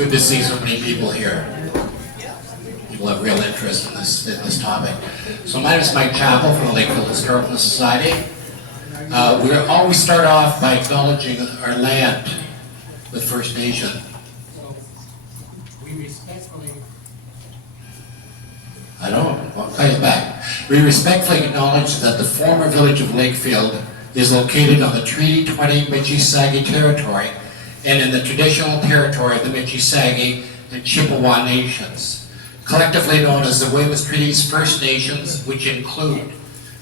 good to see so many people here. People have real interest in this topic. So my name is Mike Chappell from the Lakeville Historical Society. We always start off by acknowledging our land with First Nation. I'll tell you back. We respectfully acknowledge that the former village of Lakefield is located on the Treaty 20 Michi-Sagi territory and in the traditional territory of the Michi-Sagi and Chippewa nations, collectively known as the Williams Treaty's First Nations, which include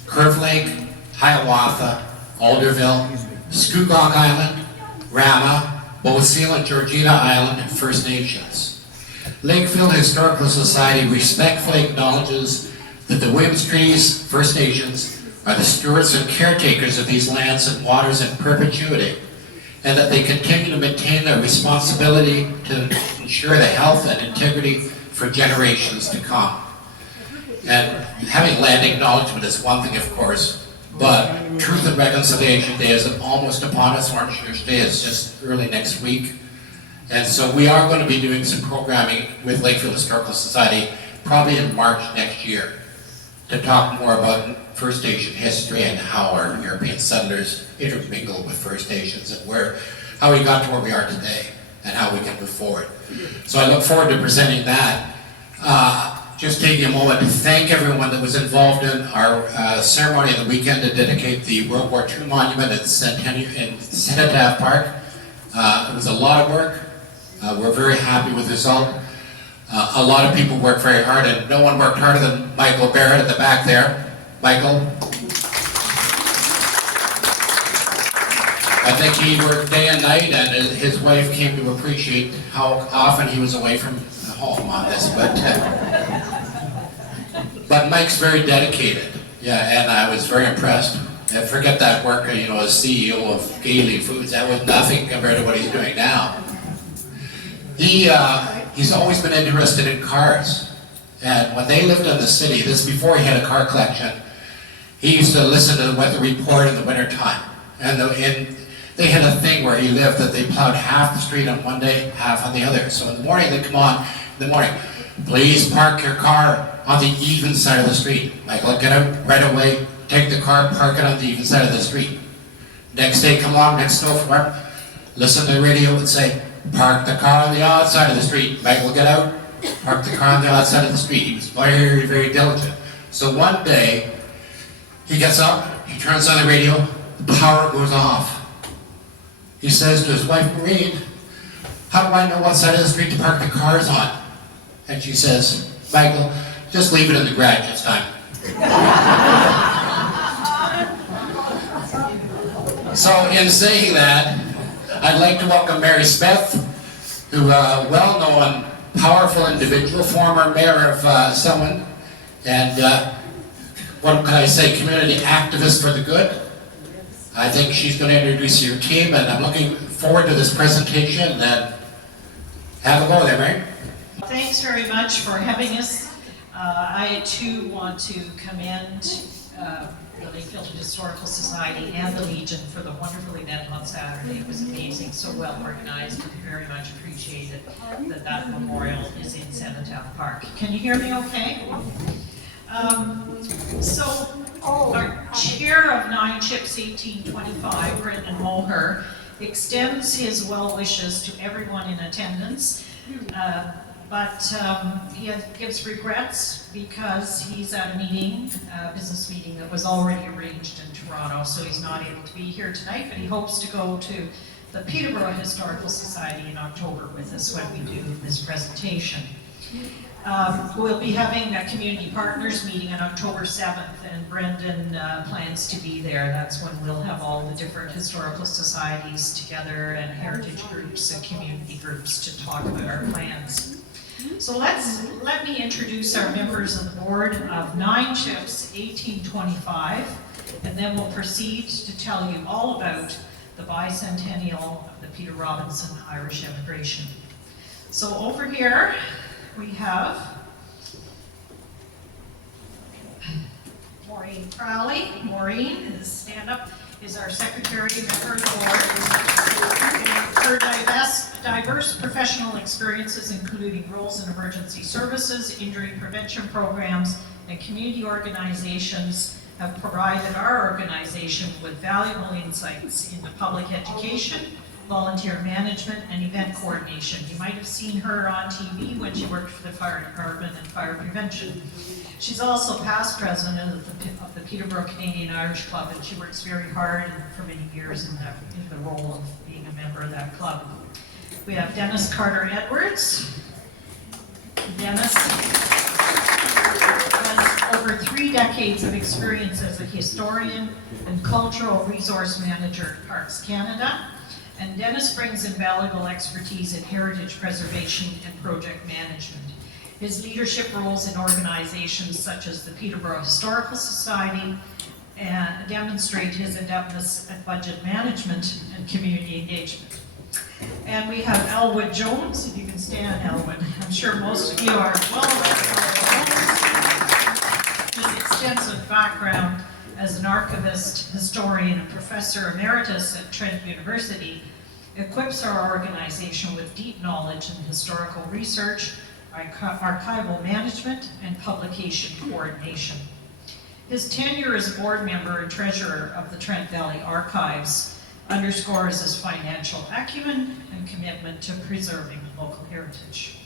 Curve Lake, Hiawatha, Alderville, Scugog Island, Rama, Boseal and Georgina Island First Nations. Lakefield Historical Society respectfully acknowledges that the Williams Treaty's First Nations are the stewards and caretakers of these lands and waters in perpetuity, and that they continue to maintain their responsibility to ensure the health and integrity for generations to come. And having land acknowledgement is one thing, of course, but Truth and Reconciliation Day is almost upon us. Orange Year's Day is just early next week. And so we are going to be doing some programming with Lakefield Historical Society probably in March next year to talk more about First Nation history and how our European settlers intermingled with First Nations and how we got to where we are today and how we can move forward. So I look forward to presenting that. Just taking a moment to thank everyone that was involved in our ceremony on the weekend to dedicate the World War II monument at Cenotaph Park. It was a lot of work. We're very happy with the result. A lot of people worked very hard, and no one worked harder than Michael Barrett at the back there. Michael. I think he worked day and night, and his wife came to appreciate how often he was away from home on this. But Mike's very dedicated, yeah, and I was very impressed. And forget that work, as CEO of Gailey Foods. That was nothing compared to what he's doing now. He's always been interested in cars, and when they lived in the city, this is before he had a car collection, he used to listen to the weather report in the wintertime. And they had a thing where he lived that they plowed half the street on one day, half on the other. So in the morning they'd come on, please park your car on the even side of the street. Michael, get out right away, take the car, park it on the even side of the street. Next day, come along, next snowstorm, listen to the radio and say, park the car on the outside of the street. Michael, get out, park the car on the outside of the street. He was very, very diligent. So one day, he gets up, he turns on the radio, the power goes off. He says to his wife, Maureen, how do I know what side of the street to park the cars on? And she says, Michael, just leave it in the garage this time. So in saying that, I'd like to welcome Mary Smith, who a well-known, powerful individual, former mayor of Selwyn, and what can I say, community activist for the good. I think she's going to introduce your team, and I'm looking forward to this presentation, and have a go there, Mary. Thanks very much for having us. I too want to commend the Lakefield Historical Society and the Legion for the wonderful event on Saturday. It was amazing, so well organized, and very much appreciated that memorial is in Cenotaph Park. Can you hear me okay? So our chair of 9 Chips 1825, Brendan Mulher, extends his well wishes to everyone in attendance. But he gives regrets because he's at a meeting, a business meeting that was already arranged in Toronto, so he's not able to be here tonight, but he hopes to go to the Peterborough Historical Society in October with us when we do this presentation. We'll be having a community partners meeting on October 7th, and Brendan plans to be there. That's when we'll have all the different historical societies together and heritage groups and community groups to talk about our plans. So let me introduce our members of the board of 9 Chips 1825, and then we'll proceed to tell you all about the bicentennial of the Peter Robinson Irish immigration. So over here we have Maureen Crowley. Maureen, stand up, is our secretary, member of the board. Her diverse professional experiences, including roles in emergency services, injury prevention programs, and community organizations have provided our organization with valuable insights into public education, volunteer management, and event coordination. You might have seen her on TV when she worked for the fire department and fire prevention. She's also past president of the Peterborough Canadian Irish Club, and she works very hard and for many years in the role of being a member of that club. We have Dennis Carter Edwards. Dennis has over 3 decades of experience as a historian and cultural resource manager at Parks Canada. And Dennis brings invaluable expertise in heritage preservation and project management. His leadership roles in organizations such as the Peterborough Historical Society demonstrate his adeptness at budget management and community engagement. And we have Elwood Jones, if you can stand, Elwood. I'm sure most of you are well aware of Elwood Jones. His extensive background as an archivist, historian, and professor emeritus at Trent University equips our organization with deep knowledge in historical research, archival management, and publication coordination. His tenure as board member and treasurer of the Trent Valley Archives underscores his financial acumen and commitment to preserving local heritage.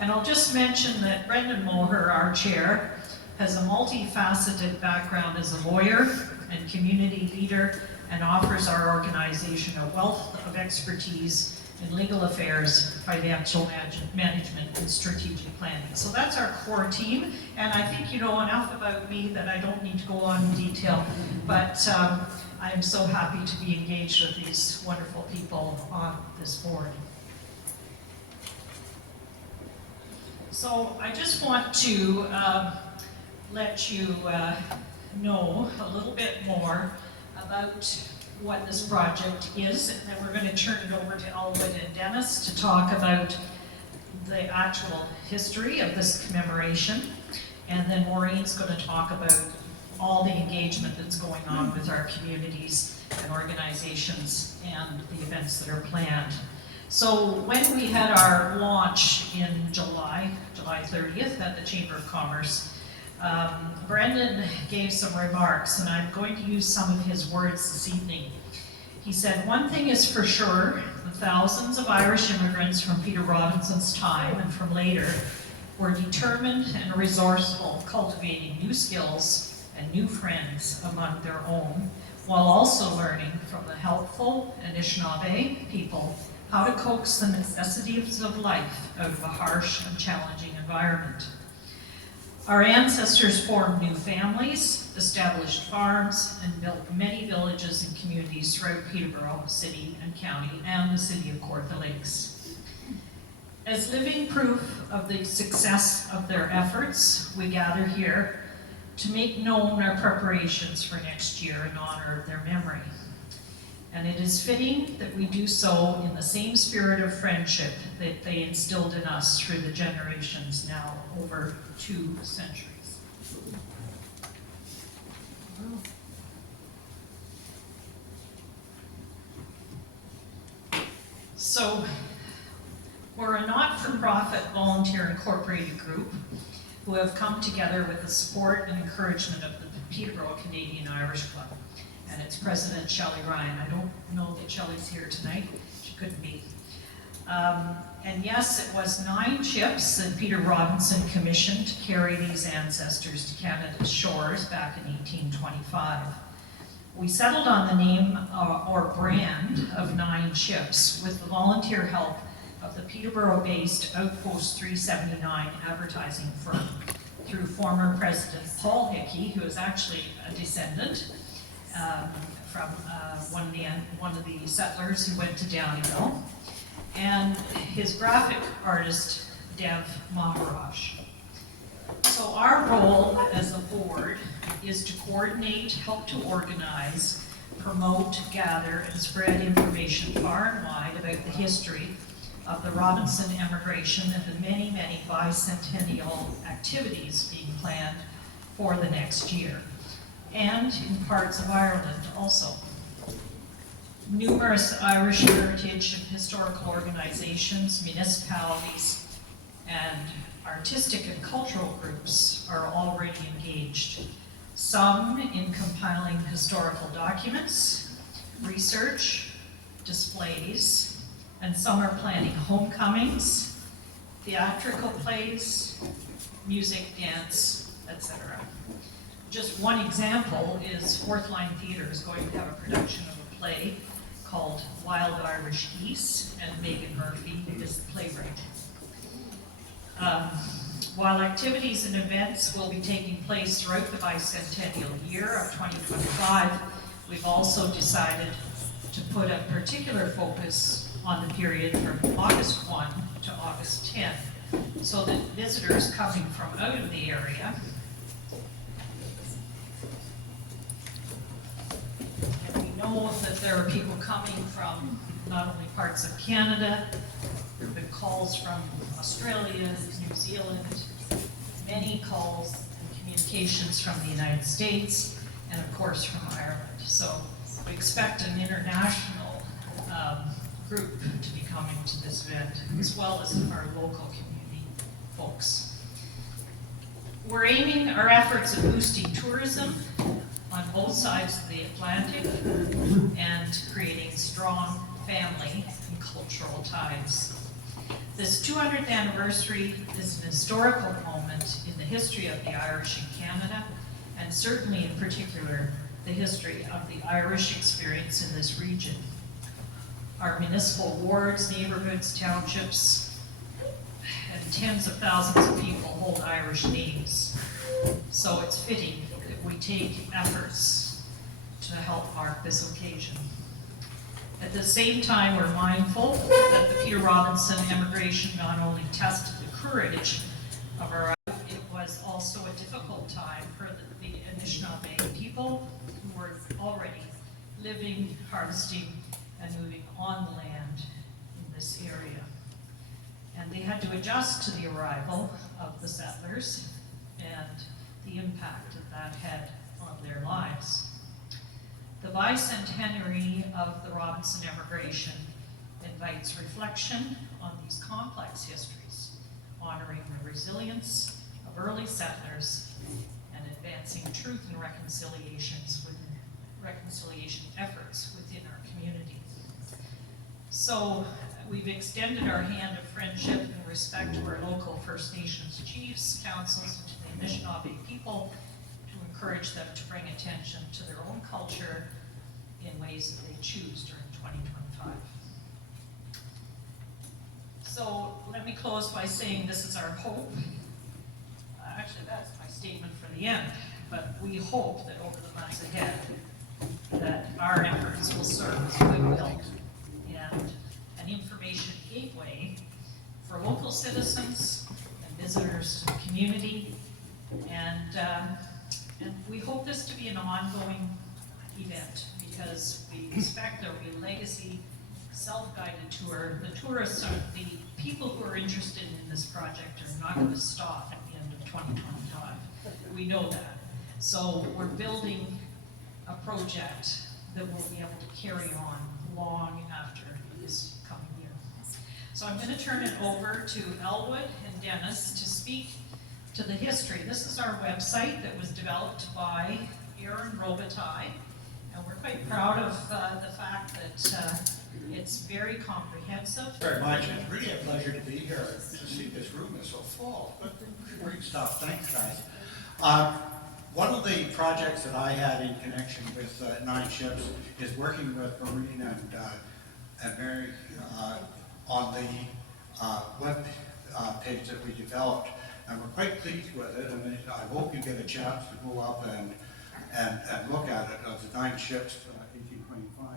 And I'll just mention that Brendan Moher, our chair, has a multifaceted background as a lawyer and community leader, and offers our organization a wealth of expertise in legal affairs, financial management, and strategic planning. So that's our core team, and I think you know enough about me that I don't need to go on in detail, but I'm so happy to be engaged with these wonderful people on this board. So I just want to let you know a little bit more about what this project is, and then we're going to turn it over to Elwood and Dennis to talk about the actual history of this commemoration, and then Maureen's going to talk about all the engagement that's going on with our communities and organizations and the events that are planned. So when we had our launch in July 30th at the Chamber of Commerce, Brendan gave some remarks, and I'm going to use some of his words this evening. He said, "One thing is for sure, the thousands of Irish immigrants from Peter Robinson's time and from later were determined and resourceful, cultivating new skills and new friends among their own, while also learning from the helpful Anishinaabe people how to coax the necessities of life out of a harsh and challenging environment. Our ancestors formed new families, established farms, and built many villages and communities throughout Peterborough City and County and the city of Kawartha Lakes. As living proof of the success of their efforts, we gather here to make known our preparations for next year in honor of their memory. And it is fitting that we do so in the same spirit of friendship that they instilled in us through the generations, now over 2 centuries. So, we're a not-for-profit volunteer incorporated group who have come together with the support and encouragement of the Peterborough Canadian Irish Club and its president, Shelley Ryan. I don't know that Shelley's here tonight. She couldn't be. And yes, it was 9 ships that Peter Robinson commissioned to carry these ancestors to Canada's shores back in 1825. We settled on the name or brand of 9 ships with the volunteer help of the Peterborough-based Outpost 379 advertising firm through former President Paul Hickey, who is actually a descendant from one of the settlers who went to Downhill, and his graphic artist, Dev Maharaj. So our role as a board is to coordinate, help to organize, promote, gather, and spread information far and wide about the history of the Robinson emigration and the many, many bicentennial activities being planned for the next year, and in parts of Ireland also. numerous Irish heritage and historical organizations, municipalities, and artistic and cultural groups are already engaged. Some in compiling historical documents, research, displays, and some are planning homecomings, theatrical plays, music, dance, etc. Just one example is Fourth Line Theatre is going to have a production of a play called Wild Irish Geese, and Megan Murphy is the playwright. While activities and events will be taking place throughout the bicentennial year of 2025, we've also decided to put a particular focus on the period from August 1 to August 10, so that visitors coming from out of the area, and we know that there are people coming from not only parts of Canada, there have been calls from Australia, New Zealand, many calls and communications from the United States, and of course from Ireland. So we expect an international group to be coming to this event, as well as our local community folks. We're aiming our efforts at boosting tourism on both sides of the Atlantic and creating strong family and cultural ties. This 200th anniversary is an historical moment in the history of the Irish in Canada, and certainly in particular, the history of the Irish experience in this region. Our municipal wards, neighborhoods, townships, and tens of thousands of people hold Irish names. So it's fitting that we take efforts to help mark this occasion. At the same time, we're mindful that the Peter Robinson emigration not only tested the courage of our, it was also a difficult time for the Anishinaabe people who were already living, harvesting, and moving on the land in this area. And they had to adjust to the arrival of the settlers and the impact that had on their lives. The bicentenary of the Robinson emigration invites reflection on these complex histories, honoring the resilience of early settlers and advancing truth and reconciliation efforts within our community. So we've extended our hand of friendship and respect to our local First Nations chiefs, councils, and to the Anishinaabe people, to encourage them to bring attention to their own culture in ways that they choose during 2025. So let me close by saying this is our hope. Actually, that's my statement for the end, but we hope that over the months ahead, that our efforts will serve as goodwill and an information gateway for local citizens and visitors to the community, and we hope this to be an ongoing event, because we expect there will be a legacy self-guided tour. The tourists, the people who are interested in this project are not going to stop at the end of 2025. We know that. So we're building a project that will be able to carry on long after this coming year. So I'm going to turn it over to Elwood and Dennis to speak to the history. This is our website that was developed by Aaron Robitaille, and we're quite proud of the fact that it's very comprehensive. Very much. It's really a pleasure to be here to see this room is so full. Great stuff. Thanks, guys. One of the projects that I had in connection with Nine Ships is working with Maureen and Mary on the web page that we developed, and we're quite pleased with it. And I hope you get a chance to go up and look at it, of the Nine Ships 1825.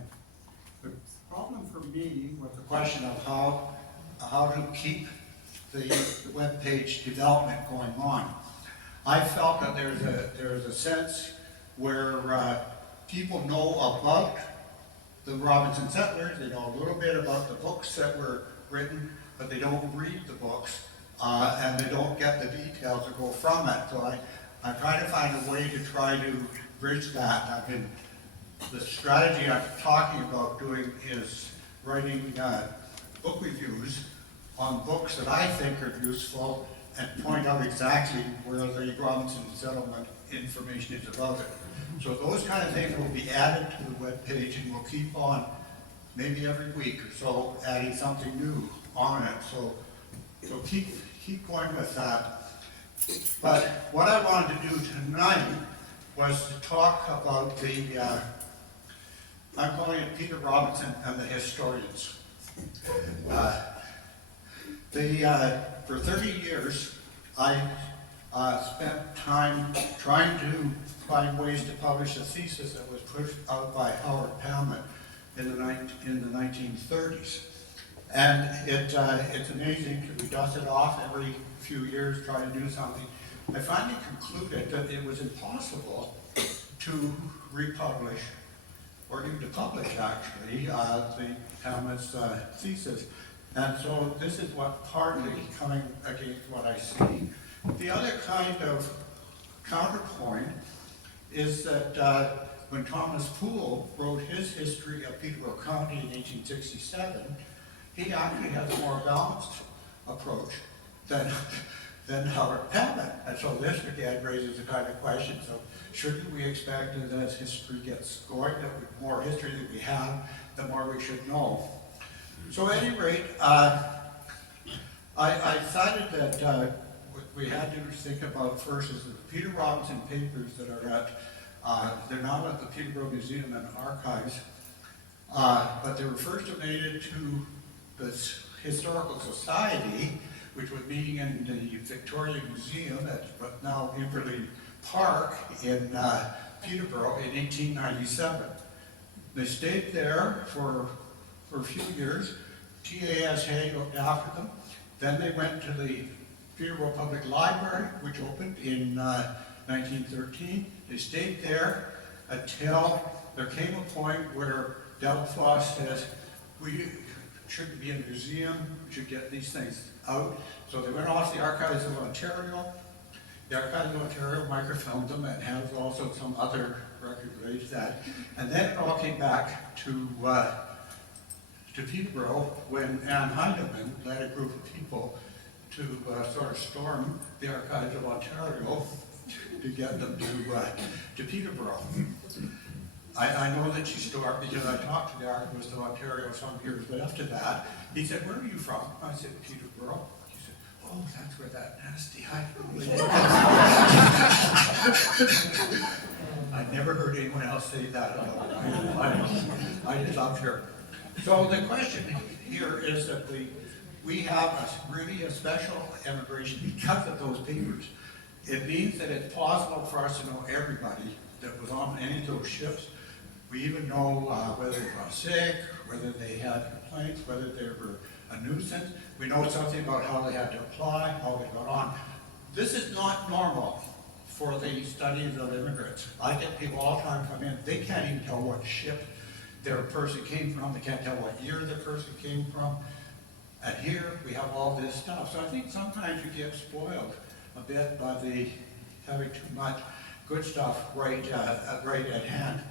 The problem for me was the question of how to keep the web page development going on. I felt that there's a sense where people know about the Robinson settlers, they know a little bit about the books that were written, but they don't read the books, and they don't get the details that go from it. So I try to find a way to try to bridge that. I've been the strategy I'm talking about doing is writing book reviews on books that I think are useful and point out exactly where the Robinson settlement information is about it. So those kind of things will be added to the webpage, and we'll keep on, maybe every week or so, adding something new on it. So keep going with that. But what I wanted to do tonight was to talk about I'm calling it Peter Robinson and the Historians. For 30 years, I spent time trying to find ways to publish a thesis that was pushed out by Howard Palmet in the 1930s. And it's amazing because we dust it off every few years, try to do something. I finally concluded that it was impossible to republish, or even to publish actually, the Palmet's thesis. And so this is what partly coming against what I see. The other kind of counterpoint is that when Thomas Poole wrote his history of Peterborough County in 1867, he actually has a more balanced approach than Howard Palmet. And so this again raises the kind of question, so shouldn't we expect that as history gets going, that the more history that we have, the more we should know? So at any rate, I decided that what we had to think about first is the Peter Robinson papers that are they're now at the Peterborough Museum and Archives, but they were first donated to the Historical Society, which was meeting in the Victoria Museum at now Inverleigh Park in Peterborough in 1897. They stayed there for a few years. TAS Hay looked after them. Then they went to the Peterborough Public Library, which opened in 1913. They stayed there until there came a point where Delphos says, we shouldn't be in a museum, we should get these things out. So they went off the Archives of Ontario. The Archives of Ontario microfilmed them and has also some other record related to that. And then it all came back to Peterborough when Anne Heidemann led a group of people to sort of storm the Archives of Ontario to get them to Peterborough. I know that she stormed because I talked to the Archivist of Ontario some years after that. He said, where are you from? I said, Peterborough. He said, oh, that's where that nasty Heidemann is. I never heard anyone else say that. I just loved her. So the question here is that we have really a special immigration because of those papers. It means that it's possible for us to know everybody that was on any of those ships. We even know whether they got sick, whether they had complaints, whether they were a nuisance. We know something about how they had to apply, how they got on. This is not normal for the studies of immigrants. I get people all the time come in, they can't even tell what ship their person came from, they can't tell what year the person came from. And here we have all this stuff. So I think sometimes you get spoiled a bit by having too much good stuff right at hand.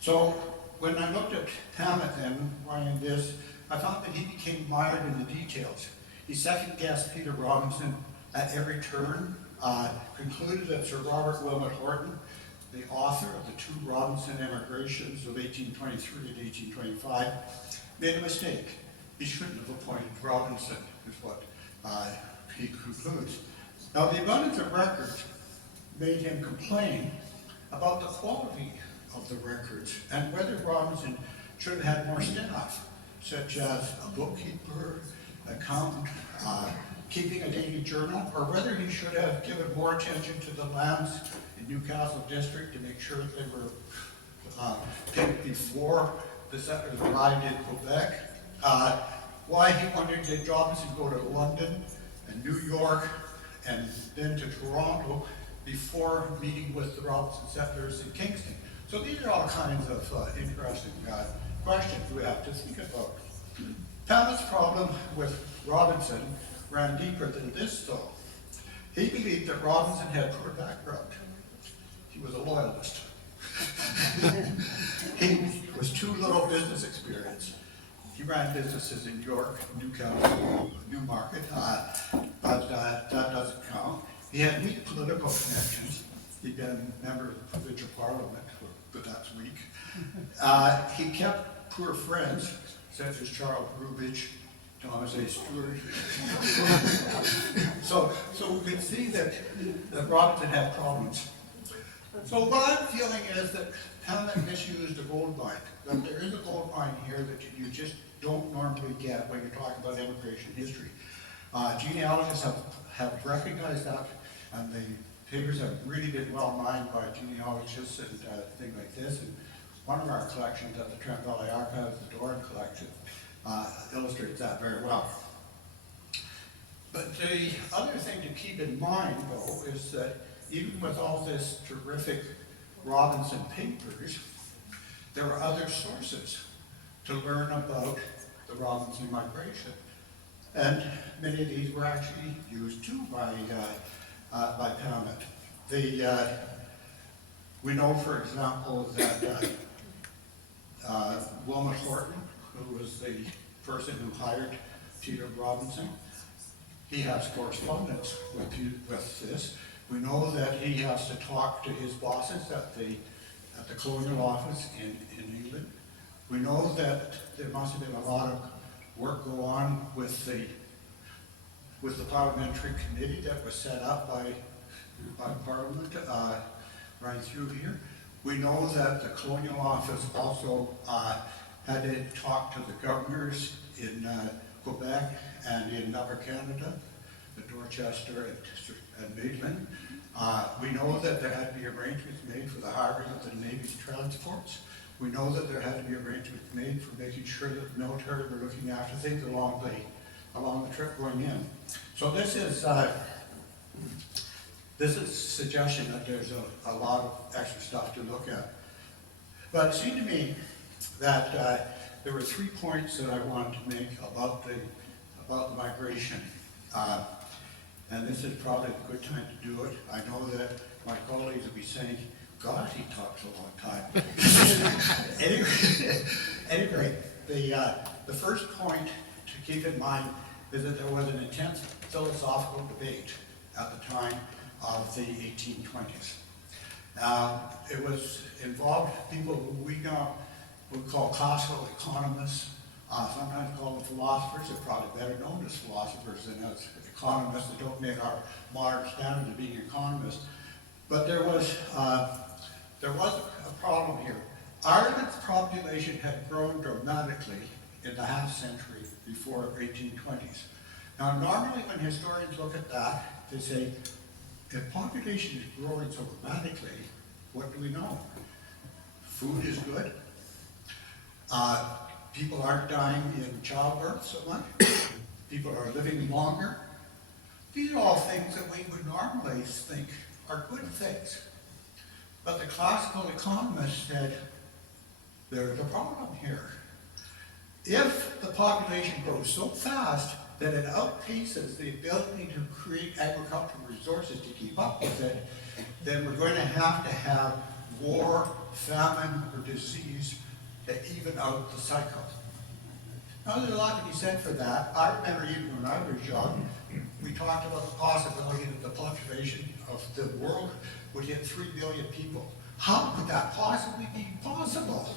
So when I looked at Palmet then, writing this, I found that he became mired in the details. He second-guessed Peter Robinson at every turn, concluded that Sir Robert Wilmot Horton, the author of the two Robinson emigrations of 1823 and 1825, made a mistake. He shouldn't have appointed Robinson, is what he concludes. Now, the abundance of records made him complain about the quality of the records and whether Robinson should have had more staff, such as a bookkeeper, accountant, keeping a daily journal, or whether he should have given more attention to the lands in Newcastle District to make sure that they were picked before the settlers arrived in Quebec. Why he wanted to Robinson go to London and New York and then to Toronto before meeting with the Robinson settlers in Kingston. So these are all kinds of interesting questions we have to think about. Palmet's problem with Robinson ran deeper than this though. He believed that Robinson had poor background. He was a loyalist. He was too little business experience. He ran businesses in York, Newcastle, Newmarket, but that doesn't count. He had weak political connections. He'd been a member of the provincial parliament, but that's weak. He kept poor friends, such as Charles Rubich, Thomas A. Stewart. so we can see that Robinson had problems. So what I'm feeling is that Hamlet misused a gold mine, that there is a gold mine here that you just don't normally get when you're talking about immigration history. Genealogists have recognized that, and the papers have really been well mined by genealogists and things like this. And one of our collections at the Trent Valley Archives, the Doran collection, illustrates that very well. But the other thing to keep in mind, though, is that even with all this terrific Robinson papers, there are other sources to learn about the Robinson migration. And many of these were actually used too by Pamet. We know, for example, that Wilmot Horton, who was the person who hired Peter Robinson, he has correspondence with this. We know that he has to talk to his bosses at the colonial office in England. We know that there must have been a lot of work go on with the parliamentary committee that was set up by Parliament right through here. We know that the colonial office also had to talk to the governors in Quebec and in Upper Canada, the Dorchester and Maitland. We know that there had to be arrangements made for the hiring of the Navy's transports. We know that there had to be arrangements made for making sure that the military were looking after things along the trip going in. So this is a suggestion that there's a lot of extra stuff to look at. But it seemed to me that there were 3 points that I wanted to make about the migration. And this is probably a good time to do it. I know that my colleagues will be saying, God, he talks a long time. Anyway, the first point to keep in mind is that there was an intense philosophical debate at the time of the 1820s. It was involved people who we now would call classical economists, sometimes call them philosophers. They're probably better known as philosophers than as economists. They don't make our modern standard of being economists. But there was a problem here. Ireland's population had grown dramatically in the half century before the 1820s. Now, normally when historians look at that, they say, if population is growing so dramatically, what do we know? Food is good. People aren't dying in childbirth so much. People are living longer. These are all things that we would normally think are good things. But the classical economists said, there's a problem here. If the population grows so fast that it outpaces the ability to create agricultural resources to keep up with it, then we're going to have war, famine, or disease to even out the cycle. Now, there's a lot to be said for that. I remember even when I was young, we talked about the possibility that the population of the world would hit 3 billion people. How could that possibly be possible?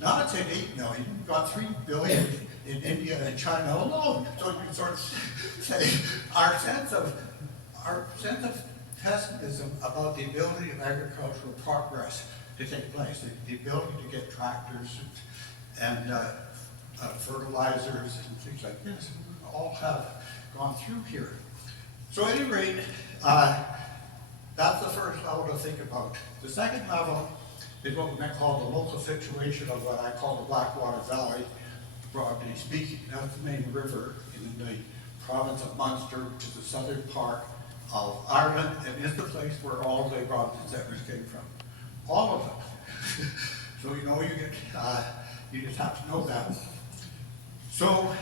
Now it's at 8 million. We've got 3 billion in India and China alone. So you can sort of say our sense of pessimism about the ability of agricultural progress to take place, the ability to get tractors and fertilizers and things like this, all have gone through here. So at any rate, that's the first level to think about. The second level is what we might call the local situation of what I call the Blackwater Valley, broadly speaking. That's the main river in the province of Munster, which is the southern part of Ireland, and is the place where all the Robinson settlers came from. All of them. So you know, you just have to know that. So,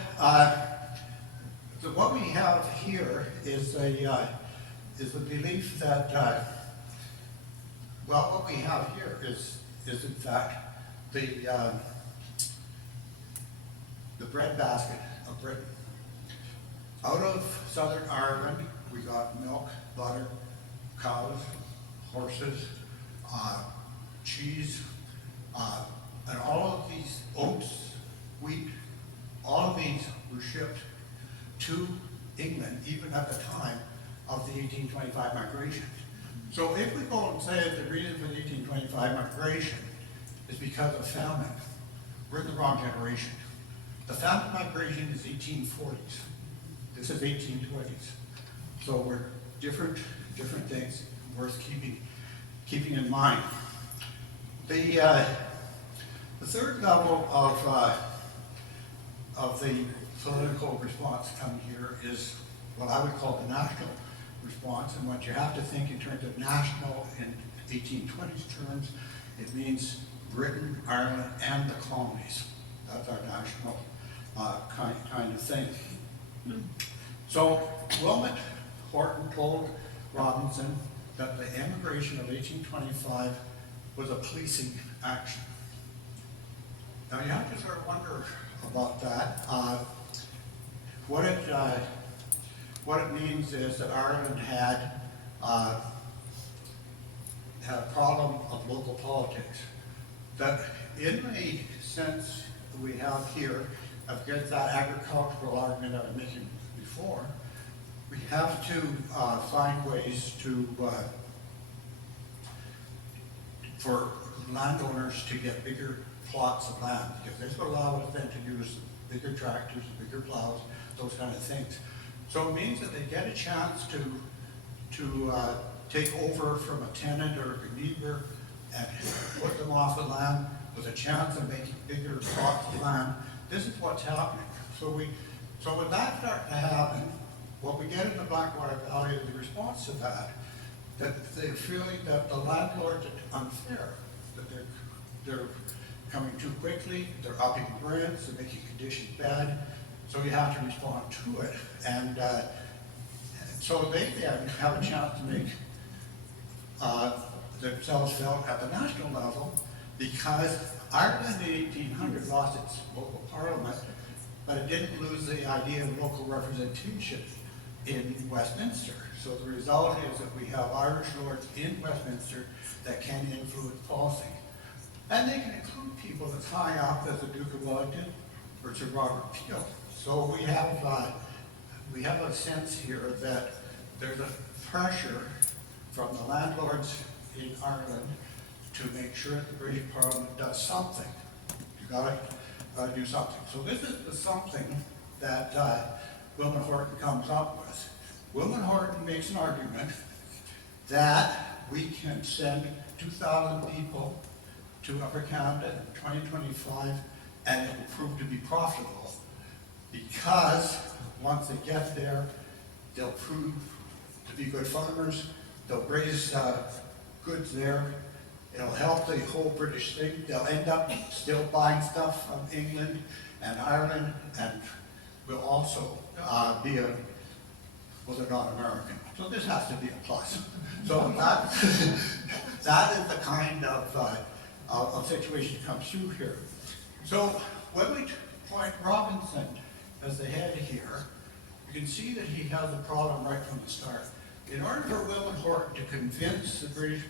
so what we have here is the belief that, well, what we have here is is in fact the breadbasket of Britain. Out of Southern Ireland, we got milk, butter, cows, horses, cheese, and all of these oats, wheat, all of these were shipped to England, even at the time of the 1825 migration. So if we go and say that the reason for the 1825 migration is because of famine, we're in the wrong generation. The famine migration is 1840s. This is 1820s. So we're different things worth keeping in mind. The third level of the political response come here is what I would call the national response, and what you have to think in terms of national in 1820s terms, it means Britain, Ireland, and the colonies. That's our national kind of thing. So Wilmot Horton told Robinson that the emigration of 1825 was a policing action. Now you have to sort of wonder about that. What it means is that Ireland had a problem of local politics. That in the sense we have here, against that agricultural argument I was making before, we have to find ways for landowners to get bigger plots of land, because this will allow us then to use bigger tractors, bigger plows, those kind of things. So it means that they get a chance to take over from a tenant or a neighbor and put them off the land with a chance of making bigger plots of land. This is what's happening. So when that starts to happen, what we get in the Blackwater Valley is the response to that they're feeling that the landlords are unfair, that they're coming too quickly, they're upping rents, they're making conditions bad, so you have to respond to it. And so they then have a chance to make themselves felt at the national level, because Ireland in 1800 lost its local parliament, but it didn't lose the idea of local representation in Westminster. So the result is that we have Irish lords in Westminster that can influence policy. And they can include people as high up as the Duke of Wellington or Sir Robert Peel. So we have a sense here that there's a pressure from the landlords in Ireland to make sure that the British Parliament does something. You gotta do something. So this is the something that Wilmot Horton comes up with. Wilmot Horton makes an argument that we can send 2,000 people to Upper Canada in 2025 and it will prove to be profitable, because once they get there, they'll prove to be good farmers, they'll raise goods there, it'll help the whole British thing, they'll end up still buying stuff from England and Ireland, and will also be well, they're not American, so this has to be a plus. So that is the kind of situation that comes through here. So when we point Robinson as the head here, you can see that he has a problem right from the start. In order for Wilmot Horton to convince the British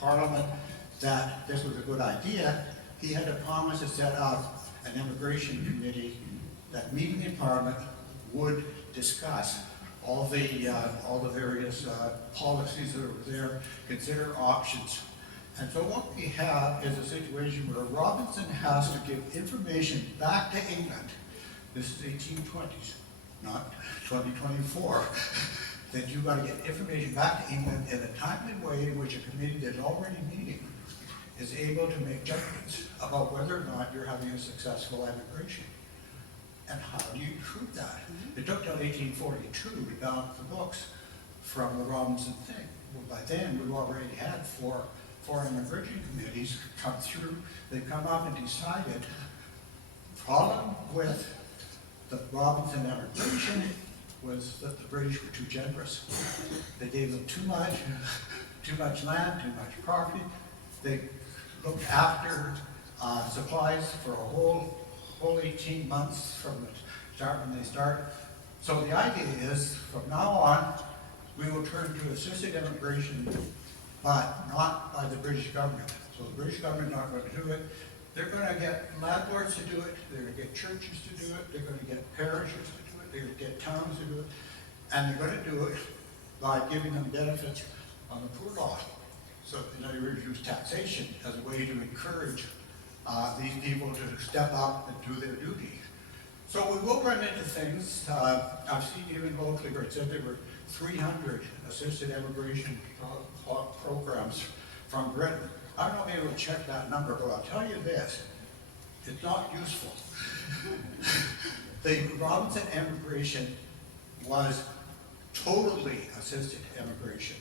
Parliament that this was a good idea, he had to promise to set up an immigration committee that, meeting in Parliament, would discuss all the various policies that are there, consider options. And so what we have is a situation where Robinson has to give information back to England. This is 1820s, not 2024. That you've got to get information back to England in a timely way in which a committee that's already meeting is able to make judgments about whether or not you're having a successful immigration. And how do you prove that? It took till 1842 to balance the books from the Robinson thing. Well, by then, we've already had four immigration committees come through. They've come up and decided the problem with the Robinson immigration was that the British were too generous. They gave them too much land, too much property. They looked after supplies for a whole 18 months from the start when they start. So the idea is, from now on, we will turn to assisted immigration, but not by the British government. So the British government is not going to do it. They're going to get landlords to do it, they're going to get churches to do it, they're going to get parishes to do it, they're going to get towns to do it, and they're going to do it by giving them benefits on the poor law. So in other words, use taxation as a way to encourage these people to step up and do their duty. So we will run into things. I've seen even locally where it said there were 300 assisted immigration programs from Britain. I don't know if maybe we'll check that number, but I'll tell you this, it's not useful. The Robinson immigration was totally assisted immigration,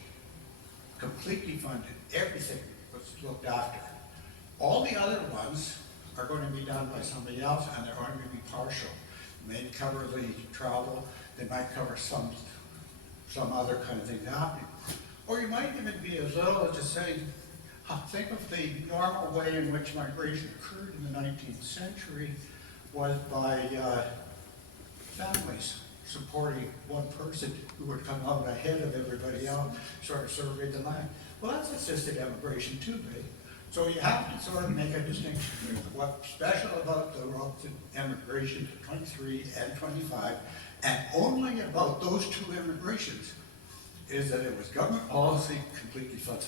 completely funded, everything was looked after. All the other ones are going to be done by somebody else, and they're going to be partial. They may cover the travel, they might cover some other kind of thing happening. Or you might even be as little as to say, think of the normal way in which migration occurred in the 19th century was by families supporting one person who would come out ahead of everybody else, sort of survey the land. Well, that's assisted immigration too, babe. So you have to sort of make a distinction here. What's special about the Robinson immigration to 23 and 25, and only about those two immigrations, is that it was government policy completely funded.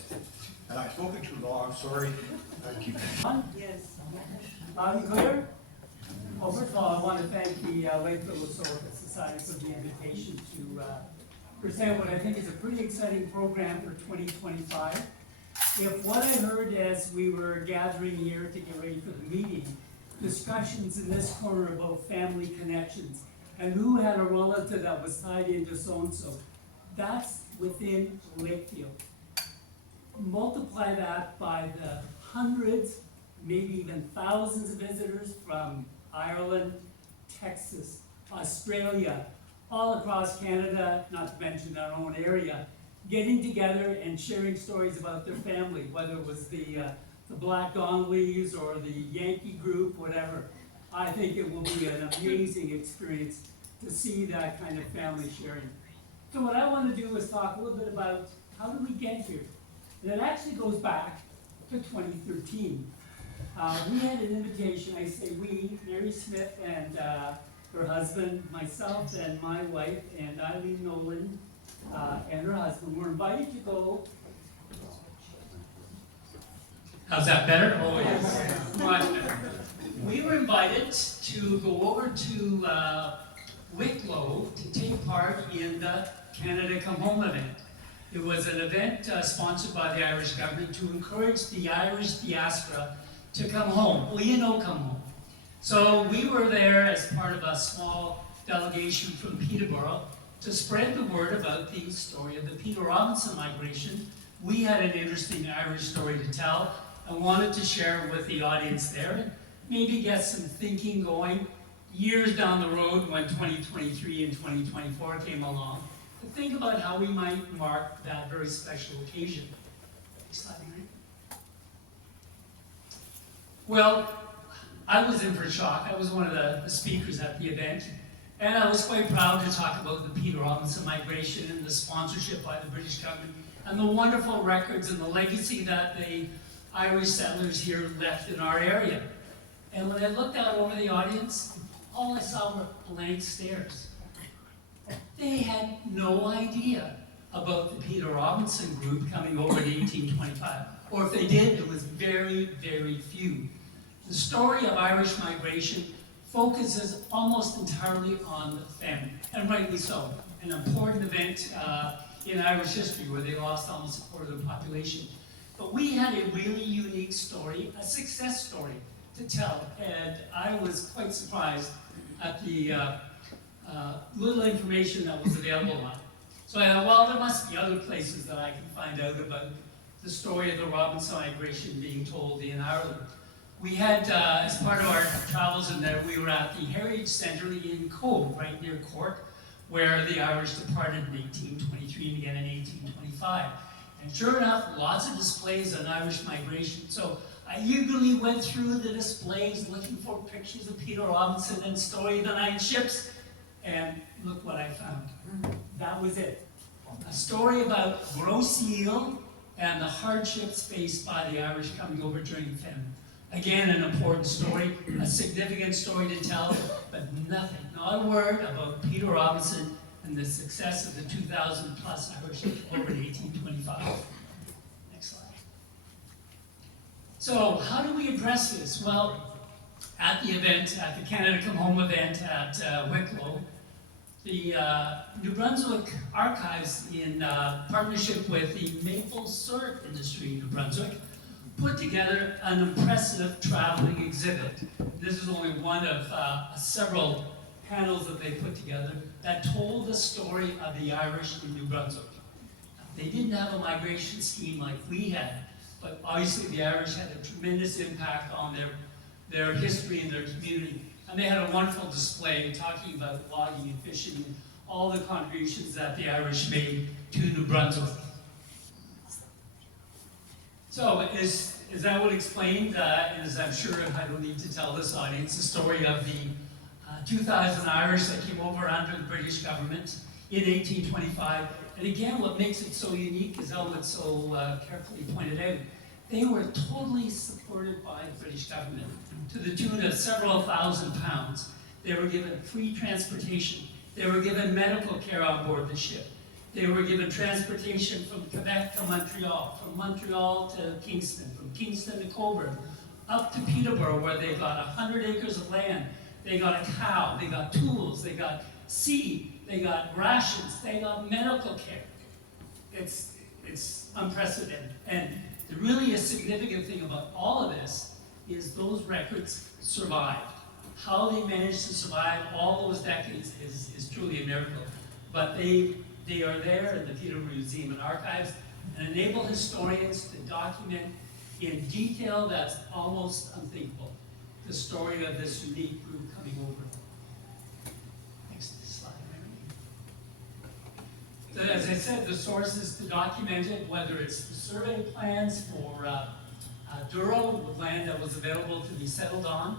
And I've spoken too long, sorry. Thank you. Yes. Loud and clear? Well, first of all, I want to thank the Lakeville Historical Society for the invitation to present what I think is a pretty exciting program for 2025. If what I heard as we were gathering here to get ready for the meeting, discussions in this corner about family connections and who had a relative that was tied into so-and-so, that's within Lakefield. Multiply that by the hundreds, maybe even thousands of visitors from Ireland, Texas, Australia, all across Canada, not to mention our own area, getting together and sharing stories about their family, whether it was the Black Donnellys or the Yankee group, whatever. I think it will be an amazing experience to see that kind of family sharing. So what I want to do is talk a little bit about how did we get here? And it actually goes back to 2013. We had an invitation, I say we, Mary Smith and her husband, myself and my wife, and Eileen Nolan and her husband were invited to go. How's that better? Oh, yes. Much better. We were invited to go over to Wicklow to take part in the Canada Come Home event. It was an event sponsored by the Irish government to encourage the Irish diaspora to come home. Well, you know, come home. So we were there as part of a small delegation from Peterborough to spread the word about the story of the Peter Robinson migration. We had an interesting Irish story to tell and wanted to share with the audience there and maybe get some thinking going years down the road when 2023 and 2024 came along. To think about how we might mark that very special occasion. Well, I was in for a shock. I was one of the speakers at the event, and I was quite proud to talk about the Peter Robinson migration and the sponsorship by the British government and the wonderful records and the legacy that the Irish settlers here left in our area. And when I looked out over the audience, all I saw were blank stares. They had no idea about the Peter Robinson group coming over in 1825. Or if they did, it was very, very few. The story of Irish migration focuses almost entirely on the family, and rightly so. An important event in Irish history where they lost almost a quarter of the population. But we had a really unique story, a success story to tell, and I was quite surprised at the little information that was available on it. So I thought, well, there must be other places that I can find out about the story of the Robinson migration being told in Ireland. We had, as part of our travels in there, we were at the Heritage Centre in Cove, right near Cork, where the Irish departed in 1823 and again in 1825. And sure enough, lots of displays on Irish migration. So I eagerly went through the displays looking for pictures of Peter Robinson and Story of the Nine Ships, and look what I found. That was it. A story about gross eel and the hardships faced by the Irish coming over during famine. Again, an important story, a significant story to tell, but nothing, not a word about Peter Robinson and the success of the 2,000 plus Irish over in 1825. Next slide. So how do we address this? Well, at the event, at the Canada Come Home event at Wicklow, the New Brunswick Archives, in partnership with the maple syrup industry in New Brunswick, put together an impressive traveling exhibit. This is only one of several panels that they put together that told the story of the Irish in New Brunswick. They didn't have a migration scheme like we had, but obviously the Irish had a tremendous impact on their history and their community. And they had a wonderful display talking about logging and fishing and all the contributions that the Irish made to New Brunswick. So, as I would explain, and as I'm sure I don't need to tell this audience, the story of the 2,000 Irish that came over under the British government in 1825. And again, what makes it so unique, as Elwood so carefully pointed out, they were totally supported by the British government to the tune of several thousand pounds. They were given free transportation. They were given medical care on board the ship. They were given transportation from Quebec to Montreal, from Montreal to Kingston, from Kingston to Coburg, up to Peterborough, where they got 100 acres of land. They got a cow, they got tools, they got seed, they got rations, they got medical care. It's unprecedented. And the really significant thing about all of this is those records survived. How they managed to survive all those decades is truly a miracle. But they are there in the Peterborough Museum and Archives and enable historians to document in detail that's almost unthinkable the story of this unique group coming over. Next slide, Mary. So as I said, the sources to document it, whether it's the survey plans for Douro, land that was available to be settled on,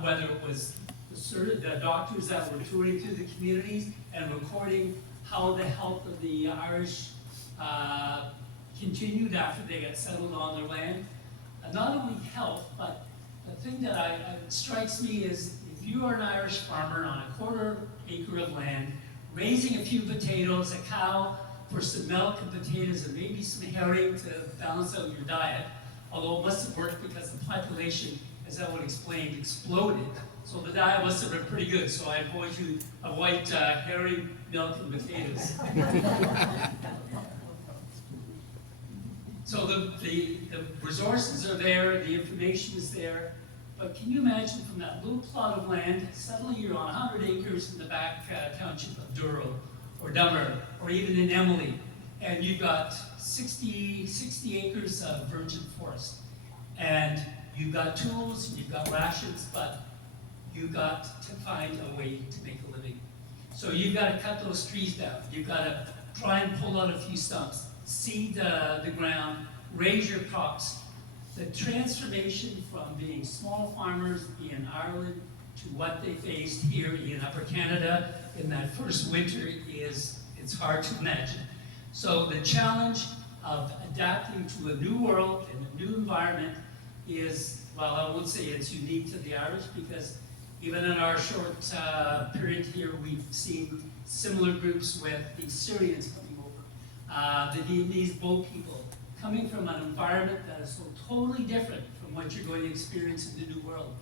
whether it was the doctors that were touring through the communities and recording how the health of the Irish continued after they got settled on their land. And not only health, but the thing that strikes me is if you are an Irish farmer on a quarter acre of land, raising a few potatoes, a cow for some milk and potatoes and maybe some herring to balance out your diet, although it must have worked because the population, as I would explain, exploded. So the diet must have been pretty good, so I avoid herring, milk, and potatoes. So the resources are there, the information is there, but can you imagine from that little plot of land, suddenly you're on 100 acres in the back township of Douro, or Dummer, or even in Emily, and you've got 60 acres of virgin forest. And you've got tools, you've got rations, but you've got to find a way to make a living. So you've got to cut those trees down. You've got to try and pull out a few stumps, seed the ground, raise your crops. The transformation from being small farmers in Ireland to what they faced here in Upper Canada in that first winter it's hard to imagine. So the challenge of adapting to a new world and a new environment is, well, I won't say it's unique to the Irish because even in our short period here, we've seen similar groups with the Syrians coming over, the Vietnamese boat people, coming from an environment that is so totally different from what you're going to experience in the New World.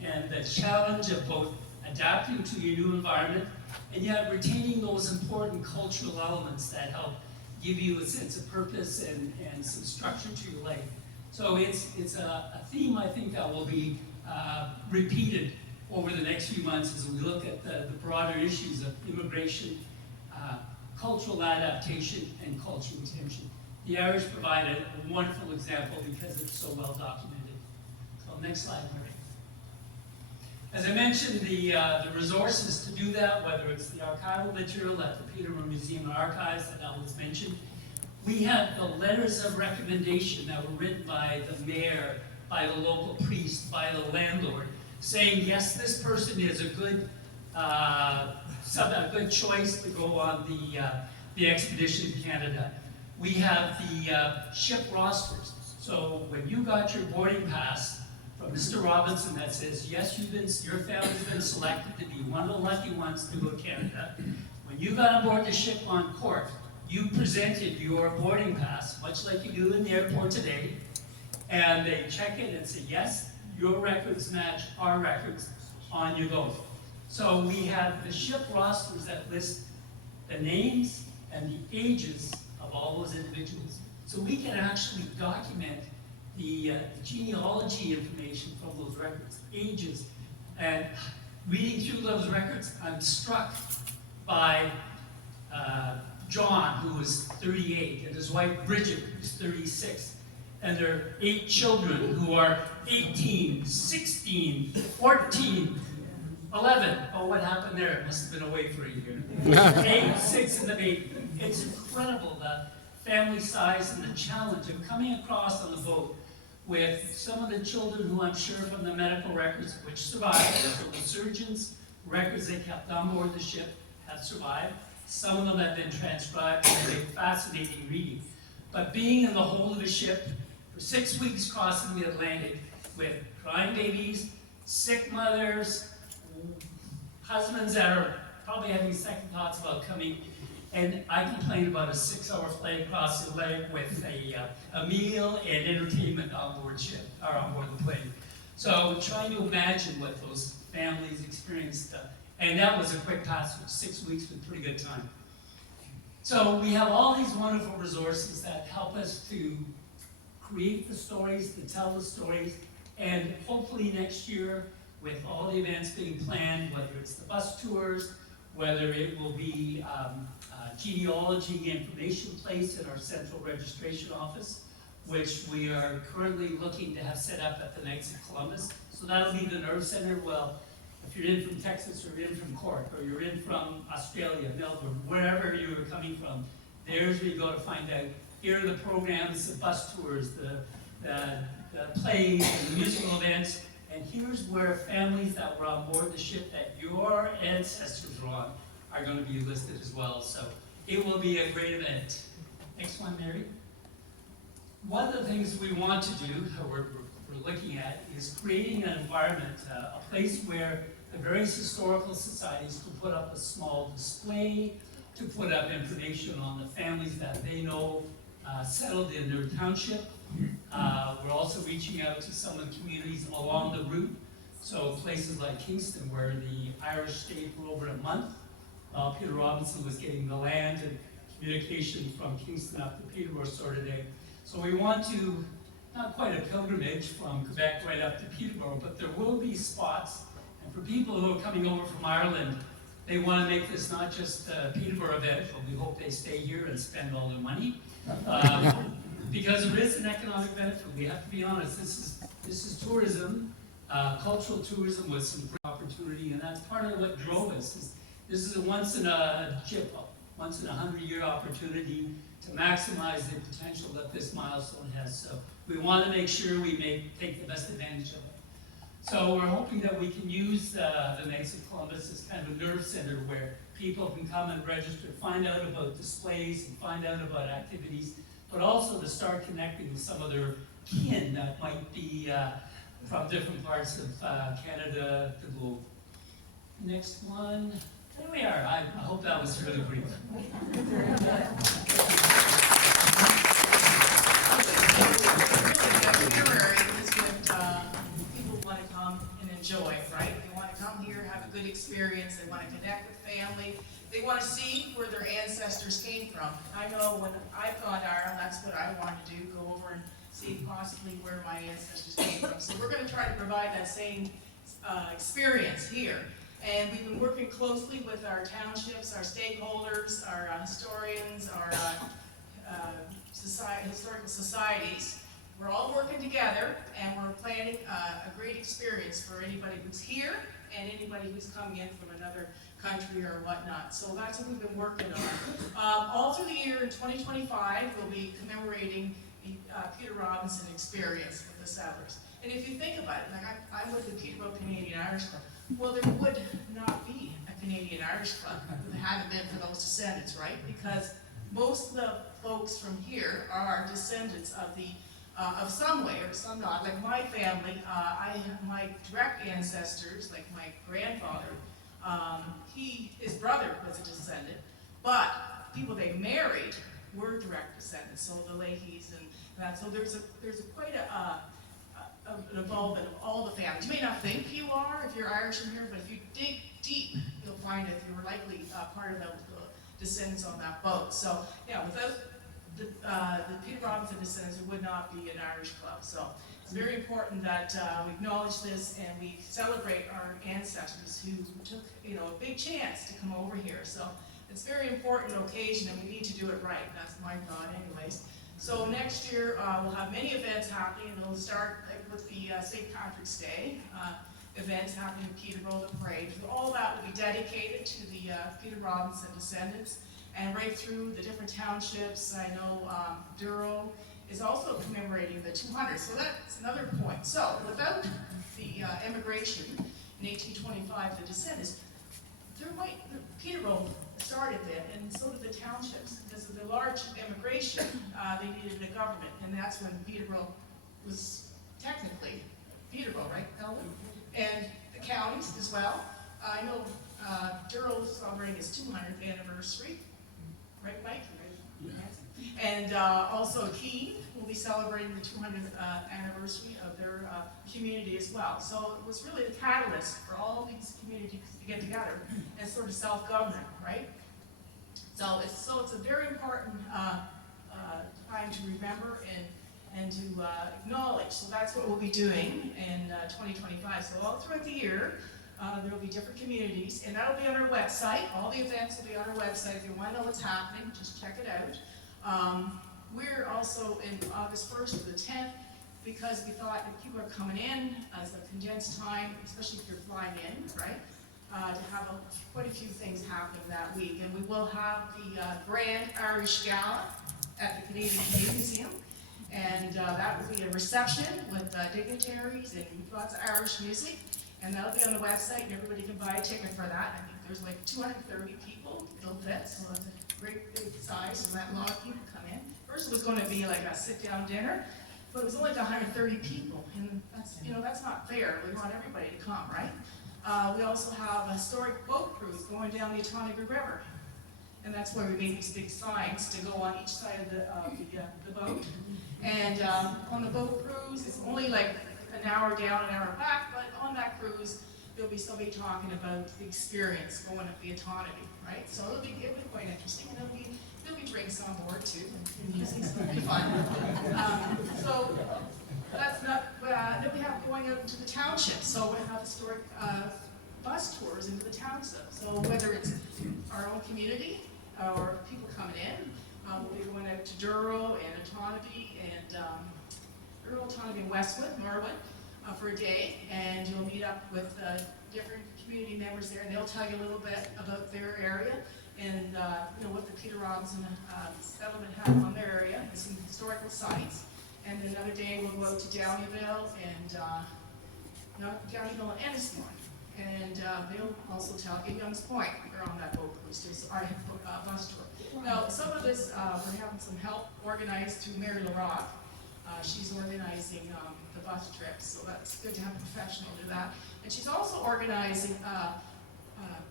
And the challenge of both adapting to your new environment and yet retaining those important cultural elements that help give you a sense of purpose and some structure to your life. So it's a theme I think that will be repeated over the next few months as we look at the broader issues of immigration, cultural adaptation, and cultural retention. The Irish provide a wonderful example because it's so well documented. So next slide, Mary. As I mentioned, the resources to do that, whether it's the archival material at the Peterborough Museum and Archives that was mentioned, we have the letters of recommendation that were written by the mayor, by the local priest, by the landlord, saying, yes, this person is a good choice to go on the expedition to Canada. We have the ship rosters. So when you got your boarding pass from Mr. Robinson that says, yes, your family's been selected to be one of the lucky ones to go to Canada, when you got on board the ship on Cork, you presented your boarding pass, much like you do in the airport today, and they check it and say, yes, your records match our records, on you go. So we have the ship rosters that list the names and the ages of all those individuals. So we can actually document the genealogy information from those records, ages. And reading through those records, I'm struck by John, who was 38, and his wife Bridget, who's 36, and their 8 children who are 18, 16, 14, 11. Oh, what happened there? It must have been away for a year. 8, 6, and the baby. It's incredible, the family size and the challenge of coming across on the boat with some of the children who I'm sure from the medical records, which survived, so the surgeons' records they kept on board the ship have survived. Some of them have been transcribed, and they're fascinating reading. But being in the hold of a ship for 6 weeks crossing the Atlantic with crying babies, sick mothers, husbands that are probably having second thoughts about coming, and I complained about a 6-hour flight across the Atlantic with a meal and entertainment on board ship, or on board the plane. So trying to imagine what those families experienced. And that was a quick passage, 6 weeks with pretty good time. So we have all these wonderful resources that help us to create the stories, to tell the stories, and hopefully next year, with all the events being planned, whether it's the bus tours, whether it will be genealogy information place in our central registration office, which we are currently looking to have set up at the Knights of Columbus. So that'll be the nerve center. Well, if you're in from Texas, or you're in from Cork, or you're in from Australia, Melbourne, wherever you're coming from, there's where you go to find out. Here are the programs, the bus tours, the plays, and the musical events, and here's where families that were on board the ship that your ancestors were on are going to be listed as well. So it will be a great event. Next one, Mary. One of the things we want to do, or we're looking at, is creating an environment, a place where the various historical societies can put up a small display, to put up information on the families that they know settled in their township. We're also reaching out to some of the communities along the route. So places like Kingston, where the Irish stayed for over a month. Peter Robinson was getting the land and communication from Kingston up to Peterborough sorted out. So we want to, not quite a pilgrimage from Quebec right up to Peterborough, but there will be spots. And for people who are coming over from Ireland, they want to make this not just a Peterborough event, but we hope they stay here and spend all their money. Because there is an economic benefit. We have to be honest. This is tourism, cultural tourism with some great opportunity, and that's part of what drove us. This is a once in a 100-year opportunity to maximize the potential that this milestone has. So we want to make sure we take the best advantage of it. So we're hoping that we can use the Knights of Columbus as kind of a nerve center where people can come and register, find out about displays and find out about activities, but also to start connecting with some of their kin that might be from different parts of Canada, the globe. Next one. There we are. I hope that was really brief. February is when people want to come and enjoy, right? They want to come here, have a good experience, they want to connect with family, they want to see where their ancestors came from. I know when I've gone to Ireland, that's what I want to do, go over and see possibly where my ancestors came from. So we're going to try to provide that same experience here. And we've been working closely with our townships, our stakeholders, our historians, our historical societies. We're all working together, and we're planning a great experience for anybody who's here and anybody who's coming in from another country or whatnot. So that's what we've been working on. All through the year in 2025, we'll be commemorating the Peter Robinson experience with the settlers. And if you think about it, like I'm with the Peterborough Canadian Irish Club, well, there would not be a Canadian Irish Club if it hadn't been for those descendants, right? Because most of the folks from here are descendants of the of some way or some not. Like my family, my direct ancestors, like my grandfather, his brother was a descendant, but people they married were direct descendants. So the Leahys and that. So there's quite an involvement of all the families. You may not think you are if you're Irish in here, but if you dig deep, you'll find that you were likely part of the descendants on that boat. So yeah, without the Peter Robinson descendants, there would not be an Irish club. So it's very important that we acknowledge this and we celebrate our ancestors who took, a big chance to come over here. So it's a very important occasion and we need to do it right. That's my thought anyways. So next year we'll have many events happening, and it'll start with the St. Patrick's Day events happening in Peterborough, the parade. All that will be dedicated to the Peter Robinson descendants, and right through the different townships. I know Durrow is also commemorating the 200. So that's another point. So without the immigration in 1825, the descendants, Peterborough started then, and so did the townships. Because of the large immigration, they needed a government, and that's when Peterborough was technically Peterborough, right, Elvin? And the counties as well. I know Durrow's celebrating its 200th anniversary, right, Mike? Yes. And also Keene will be celebrating the 200th anniversary of their community as well. So it was really the catalyst for all these communities to get together and sort of self-government, right? So it's a very important time to remember and to acknowledge. So that's what we'll be doing in 2025. So all throughout the year, there will be different communities, and that'll be on our website. All the events will be on our website. If you want to know what's happening, just check it out. We're also in August 1st to the 10th, because we thought if people are coming in as a condensed time, especially if you're flying in, right, to have quite a few things happening that week. And we will have the Grand Irish Gala at the Canadian Museum. And that will be a reception with dignitaries and lots of Irish music. And that'll be on the website, and everybody can buy a ticket for that. I think there's like 230 people it'll fit, so it's a great big size, so let a lot of people come in. First it was going to be like a sit-down dinner, but it was only like 130 people, and that's not fair. We want everybody to come, right? We also have a historic boat cruise going down the Otonabee River. And that's why we made these big signs to go on each side of the boat. And on the boat cruise, it's only like an hour down, an hour back, but on that cruise, there'll be somebody talking about the experience going up the Otonabee, right? So it'll be quite interesting, and there'll be drinks on board too, and music, so it'll be fun. So that's not, then we have going out into the township, so we have historic bus tours into the township. So whether it's our own community or people coming in, we'll be going out to Durrow and Otonabee and Otonabee and Westwood, Norwood, for a day, and you'll meet up with different community members there, and they'll tell you a little bit about their area and what the Peter Robinson settlement had on their area and some historical sites. And then another day we'll go out to Downeyville and Downeyville and Ennismore. And they'll also give Young's Point. They're on that boat cruise too, so our bus tour. Now, some of this, we're having some help organized through Mary LaRock. She's organizing the bus trips, so that's good to have a professional do that. And she's also organizing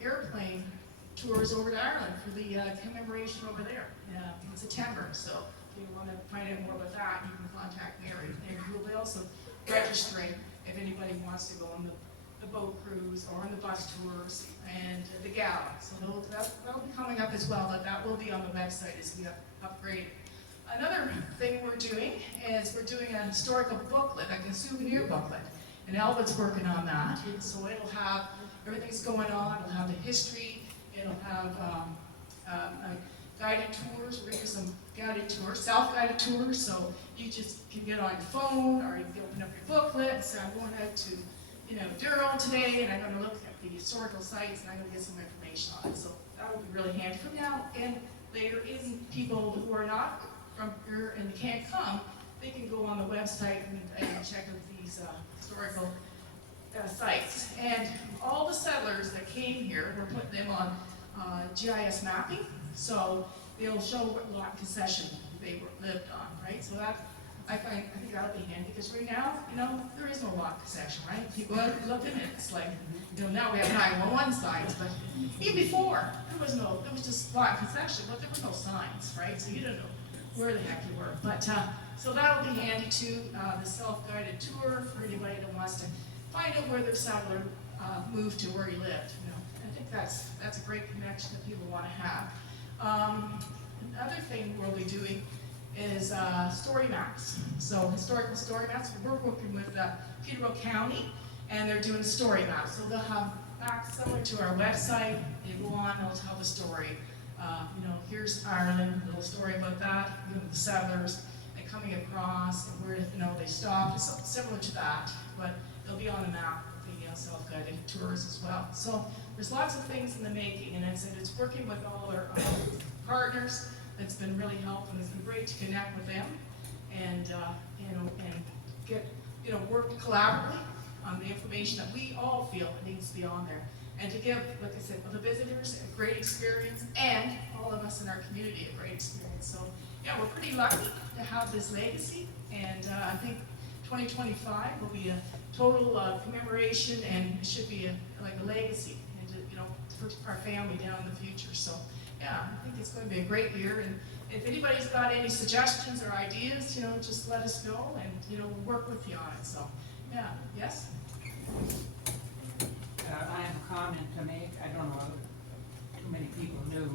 airplane tours over to Ireland for the commemoration over there in September. So if you want to find out more about that, you can contact Mary. And we'll be also registering if anybody wants to go on the boat cruise or on the bus tours and the gala. So that'll be coming up as well, but that will be on the website as we upgrade. Another thing we're doing is we're doing a historical booklet, like a souvenir booklet, and Elva's working on that. So it'll have everything's going on. It'll have the history. It'll have guided tours. We're going to do some guided tours, self-guided tours. So you just can get on your phone, or you can open up your booklet and say, I'm going out to Durrow today, and I'm going to look at the historical sites, and I'm going to get some information. information on it, so that would be really handy from now and later. In people who are not from here and can't come, they can go on the website and check out these historical sites. And all the settlers that came here, we're putting them on GIS mapping, so they'll show what lot concession they lived on, right? So that, I think that'll be handy, because right now, there is no lot concession, right? People are looking at it, it's like, now we have 911 signs, but even before, there was just lot concession, but there were no signs, right? So you don't know where the heck you were. But, so that'll be handy too, the self-guided tour for anybody that wants to find out where their settler moved to where he lived. I think that's a great connection that people want to have. Another thing we'll be doing is story maps. So historical story maps. We're working with Peterborough County, and they're doing story maps. So they'll have maps similar to our website. They go on, they'll tell the story. Here's Ireland, a little story about that. The settlers and coming across and where they stopped. It's something similar to that, but they'll be on the map with the self-guided tours as well. So there's lots of things in the making, and it's working with all our partners. It's been really helpful. It's been great to connect with them and get work collaboratively on the information that we all feel needs to be on there, and to give, like I said, the visitors a great experience, and all of us in our community a great experience. So yeah, we're pretty lucky to have this legacy, and I think 2025 will be a total commemoration, and it should be like a legacy, and for our family down in the future. So yeah, I think it's going to be a great year, and if anybody's got any suggestions or ideas, just let us know, and we'll work with you on it. So yeah, yes. I have a comment to make. I don't know too many people knew.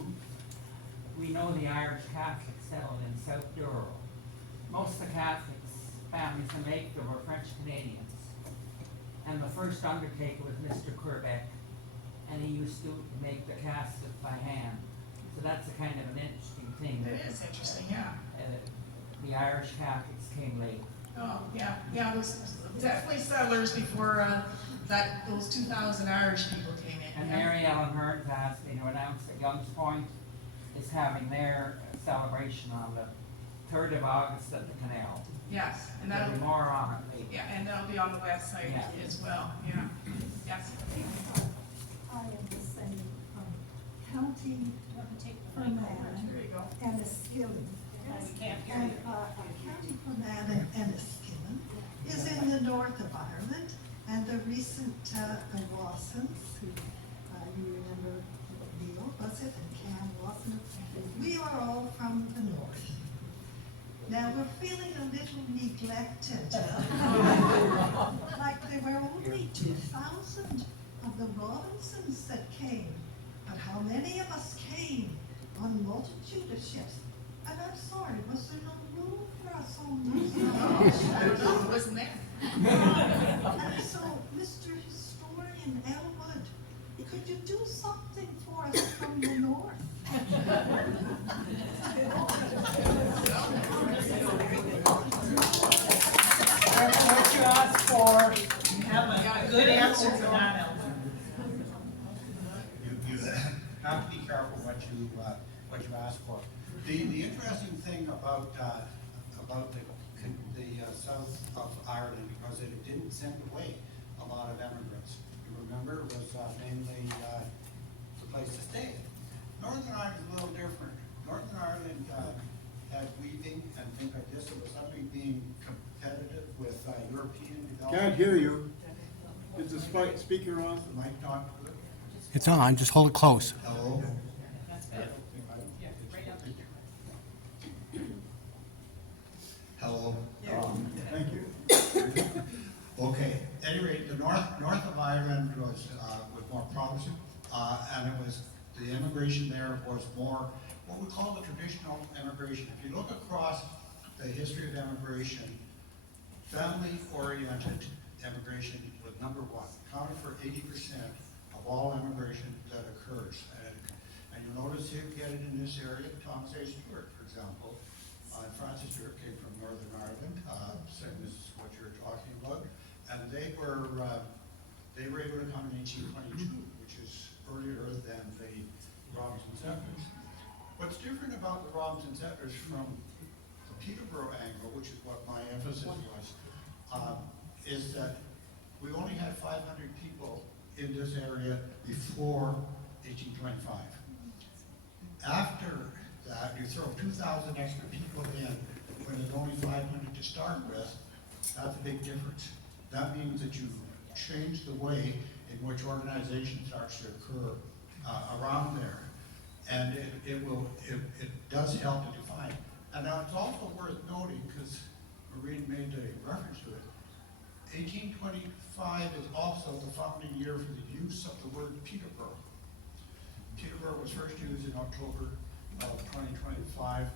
We know the Irish Catholics settled in South Douro. Most of the Catholics, families in Lakeville, were French Canadians. And the first undertaker was Mr. Quebec, and he used to make the casket by hand. So that's a kind of an interesting thing. It is interesting, yeah. The Irish Catholics came late. Oh, yeah, it was definitely settlers before those 2,000 Irish people came in. And yeah. Mary Ellen Hearns asked me to announce that Young's Point is having their celebration on the 3rd of August at the canal. Yes, and There'll that'll be more on it later. yeah, and that'll be on the website Yeah. as well. Yeah. Yes. I am the same county Fermanagh There you go. and Enniskillen. We can't hear And you. County Fermanagh and Enniskillen is in the north of Ireland, and the recent Wassons, who you remember Neil, was it, and Cam Wasson, we are all from the north. Now, we're feeling a little neglected. Like there were only 2,000 of the Robinsons that came, but how many of us came on multitude of ships? And I'm sorry, was there no room for us on those I don't know, it wasn't there. And so, Mr. Historian Elwood, could you do something for us from the north? What you asked for, You have a good answer for that, Ellen. You have to be careful what you ask for. The interesting thing about the south of Ireland, because it didn't send away a lot of immigrants. You remember, it was mainly the place to stay. Northern Ireland is a little different. Northern Ireland had weaving and things like this. It was suddenly being competitive with European development. Can't hear you. Is the speaker on? The mic not good? It's on, just hold it close. Hello? Hello? Thank you. Okay, anyway, the north of Ireland was more Protestant, and it was, the immigration there was more what we call the traditional immigration. If you look across the history of immigration, family-oriented immigration was number one, accounted for 80% of all immigration that occurs. And you'll notice here, get it in this area, Thomas A. Stewart, for example, Francis Stewart came from Northern Ireland, same as what you're talking about, and they were able to come in 1822, which is earlier than the Robinson settlers. What's different about the Robinson settlers from the Peterborough angle, which is what my emphasis was, is that we only had 500 people in this area before 1825. After that, you throw 2,000 extra people in when there's only 500 to start with, that's a big difference. That means that you change the way in which organization starts to occur around there. And it does help to define. And now it's also worth noting, because Maureen made a reference to it, 1825 is also the founding year for the use of the word Peterborough. Peterborough was first used in October of 2025,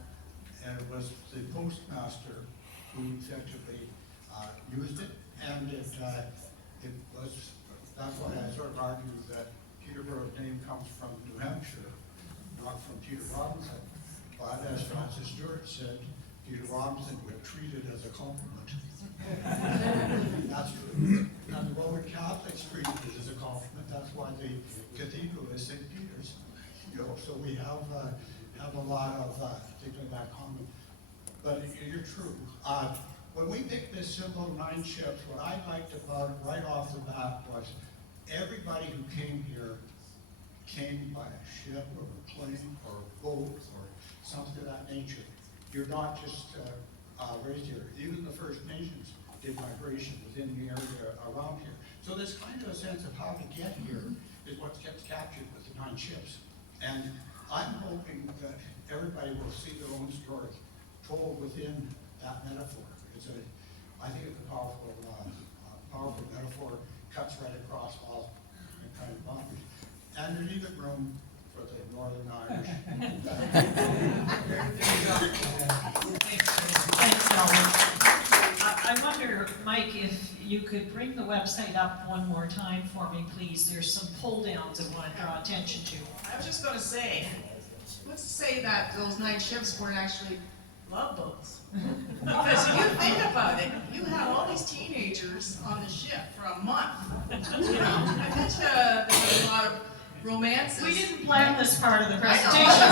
and it was the postmaster who effectively used it, and it was, that's why I sort of argue that Peterborough's name comes from New Hampshire, not from Peter Robinson. But as Francis Stewart said, Peter Robinson would treat it as a compliment. That's true. And the Roman Catholics treated it as a compliment. That's why the cathedral is St. Peter's. You know, so we have a lot of things like that common. But you're true. When we picked this symbol 9 ships, what I liked about it right off the bat was everybody who came here came by a ship or a plane or a boat or something of that nature. You're not just raised here. Even the First Nations did migration within the area around here. So this kind of a sense of how to get here is what gets captured with the 9 ships. And I'm hoping that everybody will see their own story told within that metaphor. I think it's a powerful metaphor, cuts right across all kind of boundaries. And there's even room for the Northern Irish. Thanks, Albert. I wonder, Mike, if you could bring the website up one more time for me, please. There's some pull downs I want to draw attention to. I was just gonna say, let's say that those 9 ships weren't actually love boats. Because if you think about it, you have all these teenagers on the ship for a month. You know, I bet there was a lot of romances. We didn't plan this part of the I presentation.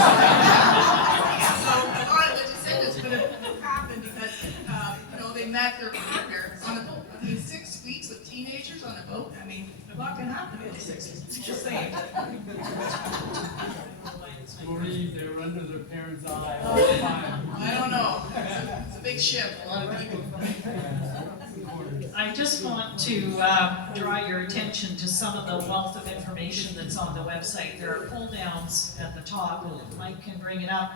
So a lot of what you said is gonna happen because, you know, they met their partner on a boat. I mean, 6 weeks with teenagers on a boat, I mean, a lot can happen in 6 weeks, just saying. Maureen, they were under their parents' eye all the time. I don't know, it's a big ship, a lot of people. I just want to draw your attention to some of the wealth of information that's on the website. There are pull downs at the top, and if Mike can bring it up.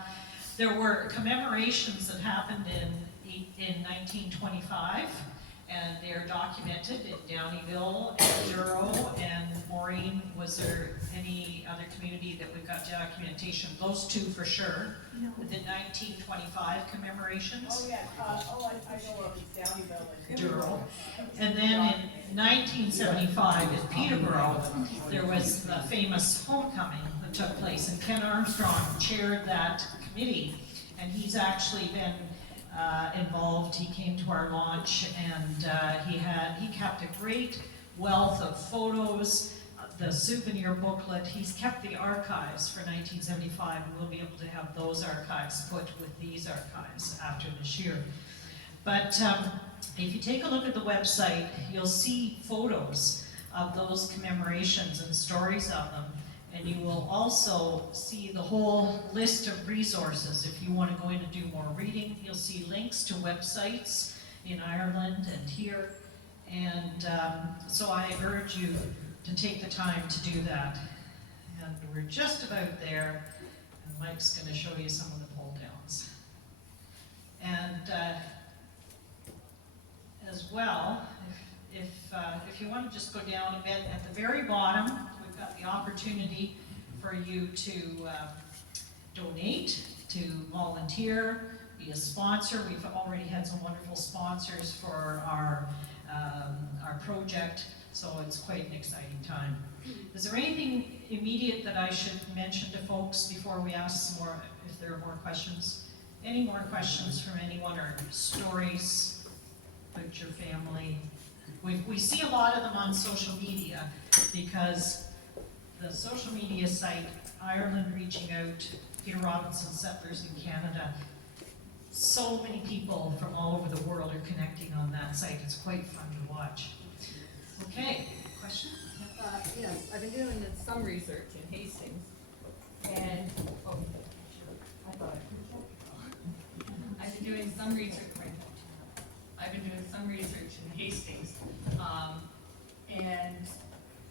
There were commemorations that happened in 1925, and they're documented in Downeyville and Duro and Maureen. Was there any other community that we've got documentation? Those 2 for sure. The 1925 commemorations. Oh, yeah, I know of it's Downeyville and Duro. And then in 1975 in Peterborough, there was the famous homecoming that took place, and Ken Armstrong chaired that committee, and he's actually been involved. He came to our launch, and he kept a great wealth of photos, the souvenir booklet. He's kept the archives for 1975, and we'll be able to have those archives put with these archives after this year. But if you take a look at the website, you'll see photos of those commemorations and stories of them. And you will also see the whole list of resources. If you want to go in and do more reading, you'll see links to websites in Ireland and here. And so I urge you to take the time to do that. And we're just about there, and Mike's going to show you some of the pull downs. And as well, if you want to just go down a bit, at the very bottom, we've got the opportunity for you to donate, to volunteer, be a sponsor. We've already had some wonderful sponsors for our project, so it's quite an exciting time. Is there anything immediate that I should mention to folks before we ask some more, if there are more questions? Any more questions from anyone, or stories about your family? We see a lot of them on social media because the social media site, Ireland Reaching Out, Peter Robinson Settlers in Canada. So many people from all over the world are connecting on that site. It's quite fun to watch. Okay, question? Yes, I've been doing some research in Hastings, and, I thought I've been doing some research, I've been doing some research in Hastings, and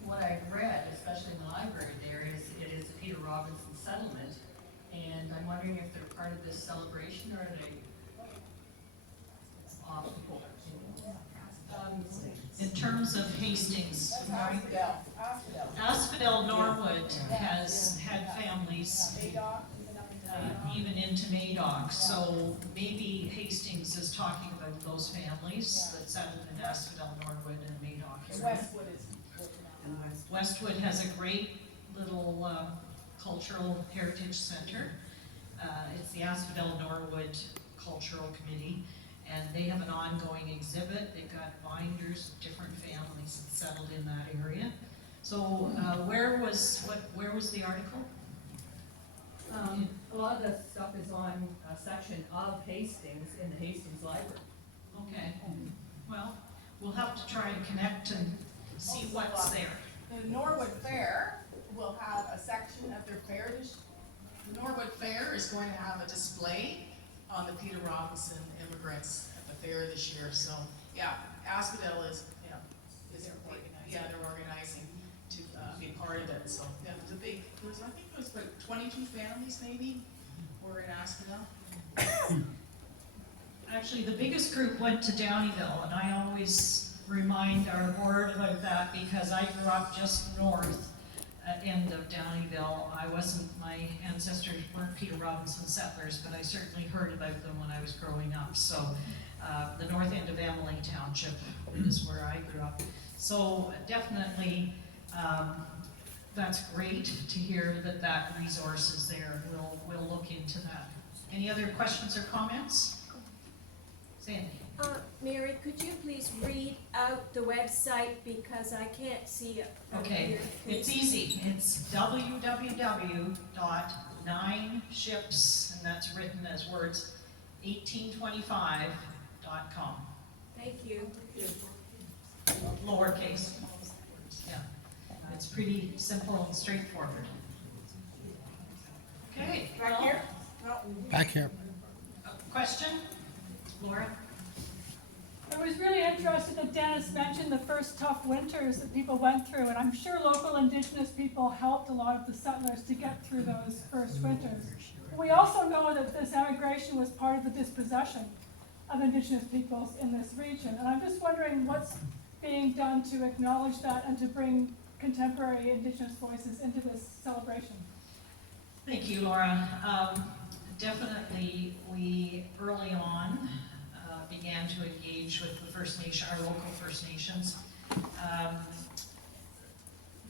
what I've read, especially in the library there, is it is a Peter Robinson settlement, and I'm wondering if they're part of this celebration, or are they off the board? In terms of Hastings, Asphodel. Asphodel Norwood has had families even into Madoc, so maybe Hastings is talking about those families that settled in Asphodel, Norwood, and Madoc area. Westwood is working on that. Westwood has a great little cultural heritage center. It's the Asphodel Norwood Cultural Committee, and they have an ongoing exhibit. They've got binders of different families that settled in that area. So where was the article? A lot of the stuff is on a section of Hastings in the Hastings Library. Okay, well, we'll have to try and connect and see what's there. The Norwood Fair will have a section of their fair the Norwood Fair is going to have a display on the Peter Robinson immigrants at the fair this year. So, yeah, Asphodel is they're organizing to be part of it. So, yeah, it was a big, I think it was about 22 families maybe were in Asphodel. Actually, the biggest group went to Downeyville, and I always remind our board about that because I grew up just north end of Downeyville. My ancestors weren't Peter Robinson settlers, but I certainly heard about them when I was growing up. So the north end of Emily Township is where I grew up. So definitely, that's great to hear that resource is there. We'll look into that. Any other questions or comments? Sandy. Mary, could you please read out the website because I can't see it from Okay, here. it's easy. It's www.9ships, and that's written as words, 1825.com. Thank you. Lowercase. Yeah, it's pretty simple and straightforward. Okay. Back here? Back here. Question? Laura? I was really interested that Dennis mentioned the first tough winters that people went through, and I'm sure local Indigenous people helped a lot of the settlers to get through those first winters. We also know that this emigration was part of the dispossession of Indigenous peoples in this region, and I'm just wondering what's being done to acknowledge that and to bring contemporary Indigenous voices into this celebration. Thank you, Laura. Definitely, we early on began to engage with the First Nation, our local First Nations.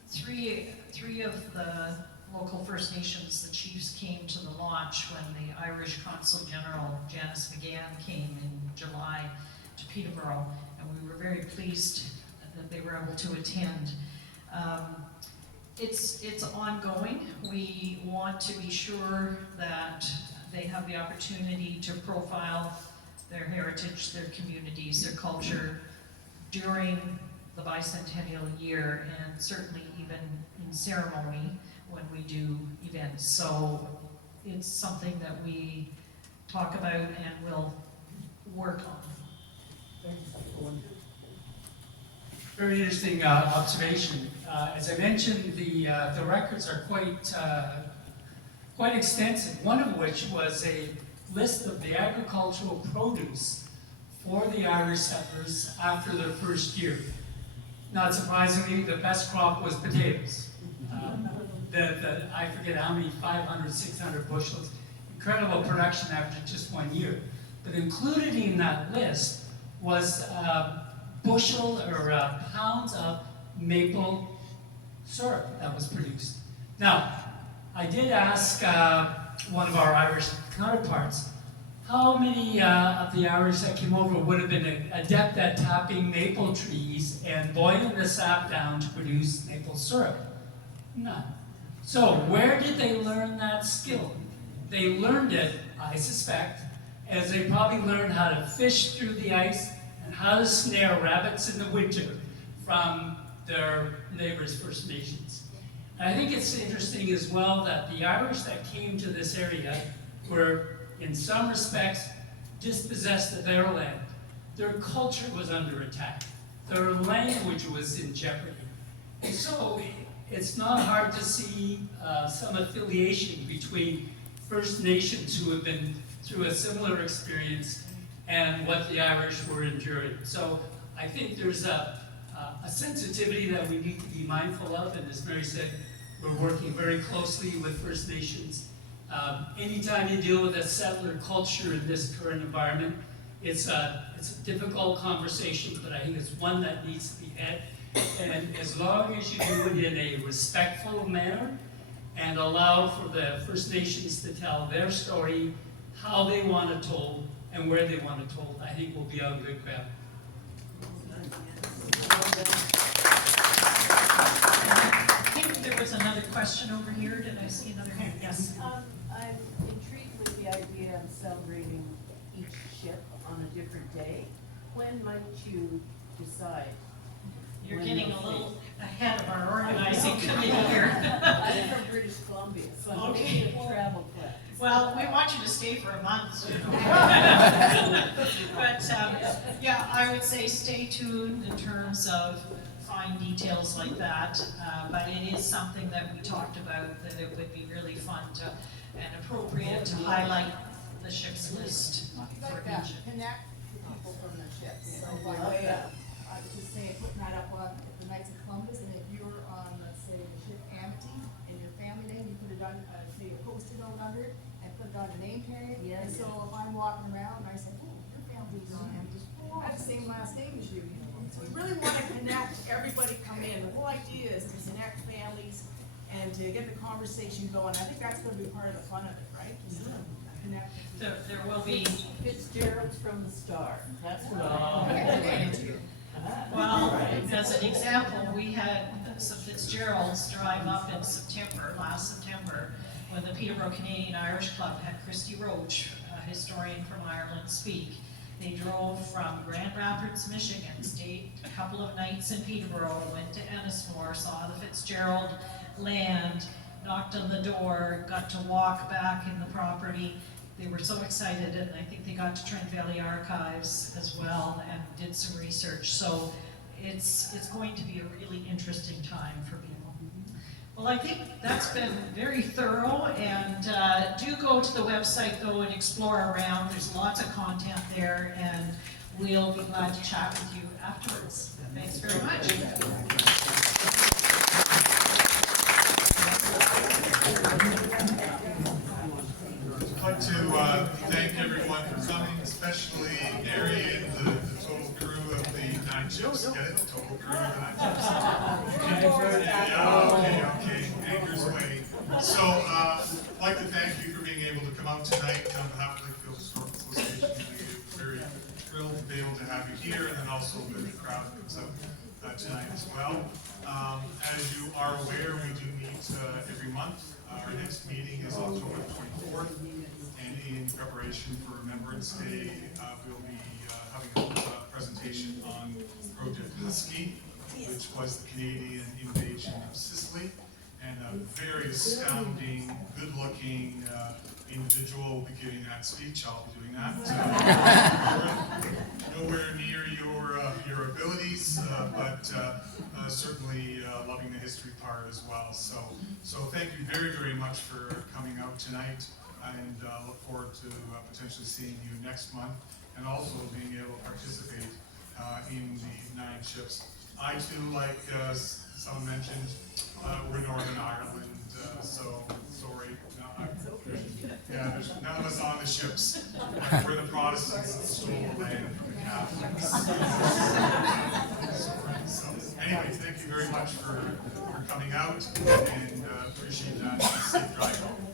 Three of the local First Nations, the chiefs, came to the launch when the Irish Consul General Janice McGann came in July to Peterborough, and we were very pleased that they were able to attend. It's ongoing. We want to be sure that they have the opportunity to profile their heritage, their communities, their culture during the bicentennial year, and certainly even in ceremony when we do events. So it's something that we talk about and will work on. Very interesting observation. As I mentioned, the records are quite extensive, one of which was a list of the agricultural produce for the Irish settlers after their first year. Not surprisingly, the best crop was potatoes. I forget how many, 500, 600 bushels. Incredible production after just 1 year. But included in that list was bushel or pounds of maple syrup that was produced. Now, I did ask one of our Irish counterparts, how many of the Irish that came over would have been adept at tapping maple trees and boiling the sap down to produce maple syrup? None. So where did they learn that skill? They learned it, I suspect, as they probably learned how to fish through the ice and how to snare rabbits in the winter from their neighbors, First Nations. And I think it's interesting as well that the Irish that came to this area were, in some respects, dispossessed of their land. Their culture was under attack. Their language was in jeopardy. And so it's not hard to see some affiliation between First Nations who have been through a similar experience and what the Irish were enduring. So I think there's a sensitivity that we need to be mindful of, and as Mary said, we're working very closely with First Nations. Anytime you deal with a settler culture in this current environment, it's a difficult conversation, but I think it's one that needs to be had. And as long as you do it in a respectful manner and allow for the First Nations to tell their story, how they want it told, and where they want it told, I think we'll be on good ground. I think there was another question over here. Did I see another hand? Yes. I'm intrigued with the idea of celebrating each ship on a different day. When might you decide? You're when getting you'll a little fix? ahead of our organizing committee here. I'm from British Columbia, so I'm Okay. making a travel plan. Well, we want you to stay for a month. But, yeah, I would say stay tuned in terms of fine details like that. But it is something that we talked about, that it would be really fun to, and appropriate to highlight the ships list for each. Connect with people from the ships. So by way of, I was just saying, putting that up on the Knights of Columbus, and if you're on, let's say, the ship Amity, in your family name, you put it on, say, a post-it note under it, and put it on the name tag. Yeah, And so if I'm walking around, and I say, oh, your family's on Amity, I have the same last name as you. So we really want to connect, everybody come in. The whole idea is to connect families and to get the conversation going. I think that's going to be part of the fun of it, right? Just to connect. There will be, Fitzgerald's from the Star. That's what well, as an example, we had some Fitzgeralds drive up in September, last September, when the Peterborough Canadian Irish Club had Christy Roach, a historian from Ireland, speak. They drove from Grand Rapids, Michigan, stayed a couple of nights in Peterborough, went to Ennismore, saw the Fitzgerald land, knocked on the door, got to walk back in the property. They were so excited, and I think they got to Trent Valley Archives as well and did some research. So it's going to be a really interesting time for people. Well, I think that's been very thorough, and do go to the website though and explore around. There's lots of content there, and we'll be glad to chat with you afterwards. Thanks very much. I'd like to thank everyone for coming, especially Mary and the total crew of the 9 Chips. Get it? The total crew of the 9 Chips. Yeah, okay. Anger's away. So, I'd like to thank you for being able to come out tonight on behalf of Lakefield Historical Association. We're very thrilled to be able to have you here, and then also the crowd that comes out tonight as well. As you are aware, we do meet every month. Our next meeting is October 24th, and in preparation for Remembrance Day, we'll be having a presentation on Project Husky, which was the Canadian invasion of Sicily, and a very astounding, good-looking individual will be giving that speech. I'll be doing that. Nowhere near your abilities, but certainly loving the history part as well. So thank you very, very much for coming out tonight, and look forward to potentially seeing you next month, and also being able to participate in the 9 Ships. I too, like someone mentioned, we're Northern Ireland, so sorry. Yeah, there's none of us on the ships. We're the Protestants that stole the land from the Catholics. So, anyway, thank you very much for coming out, and appreciate that. Safe drive home.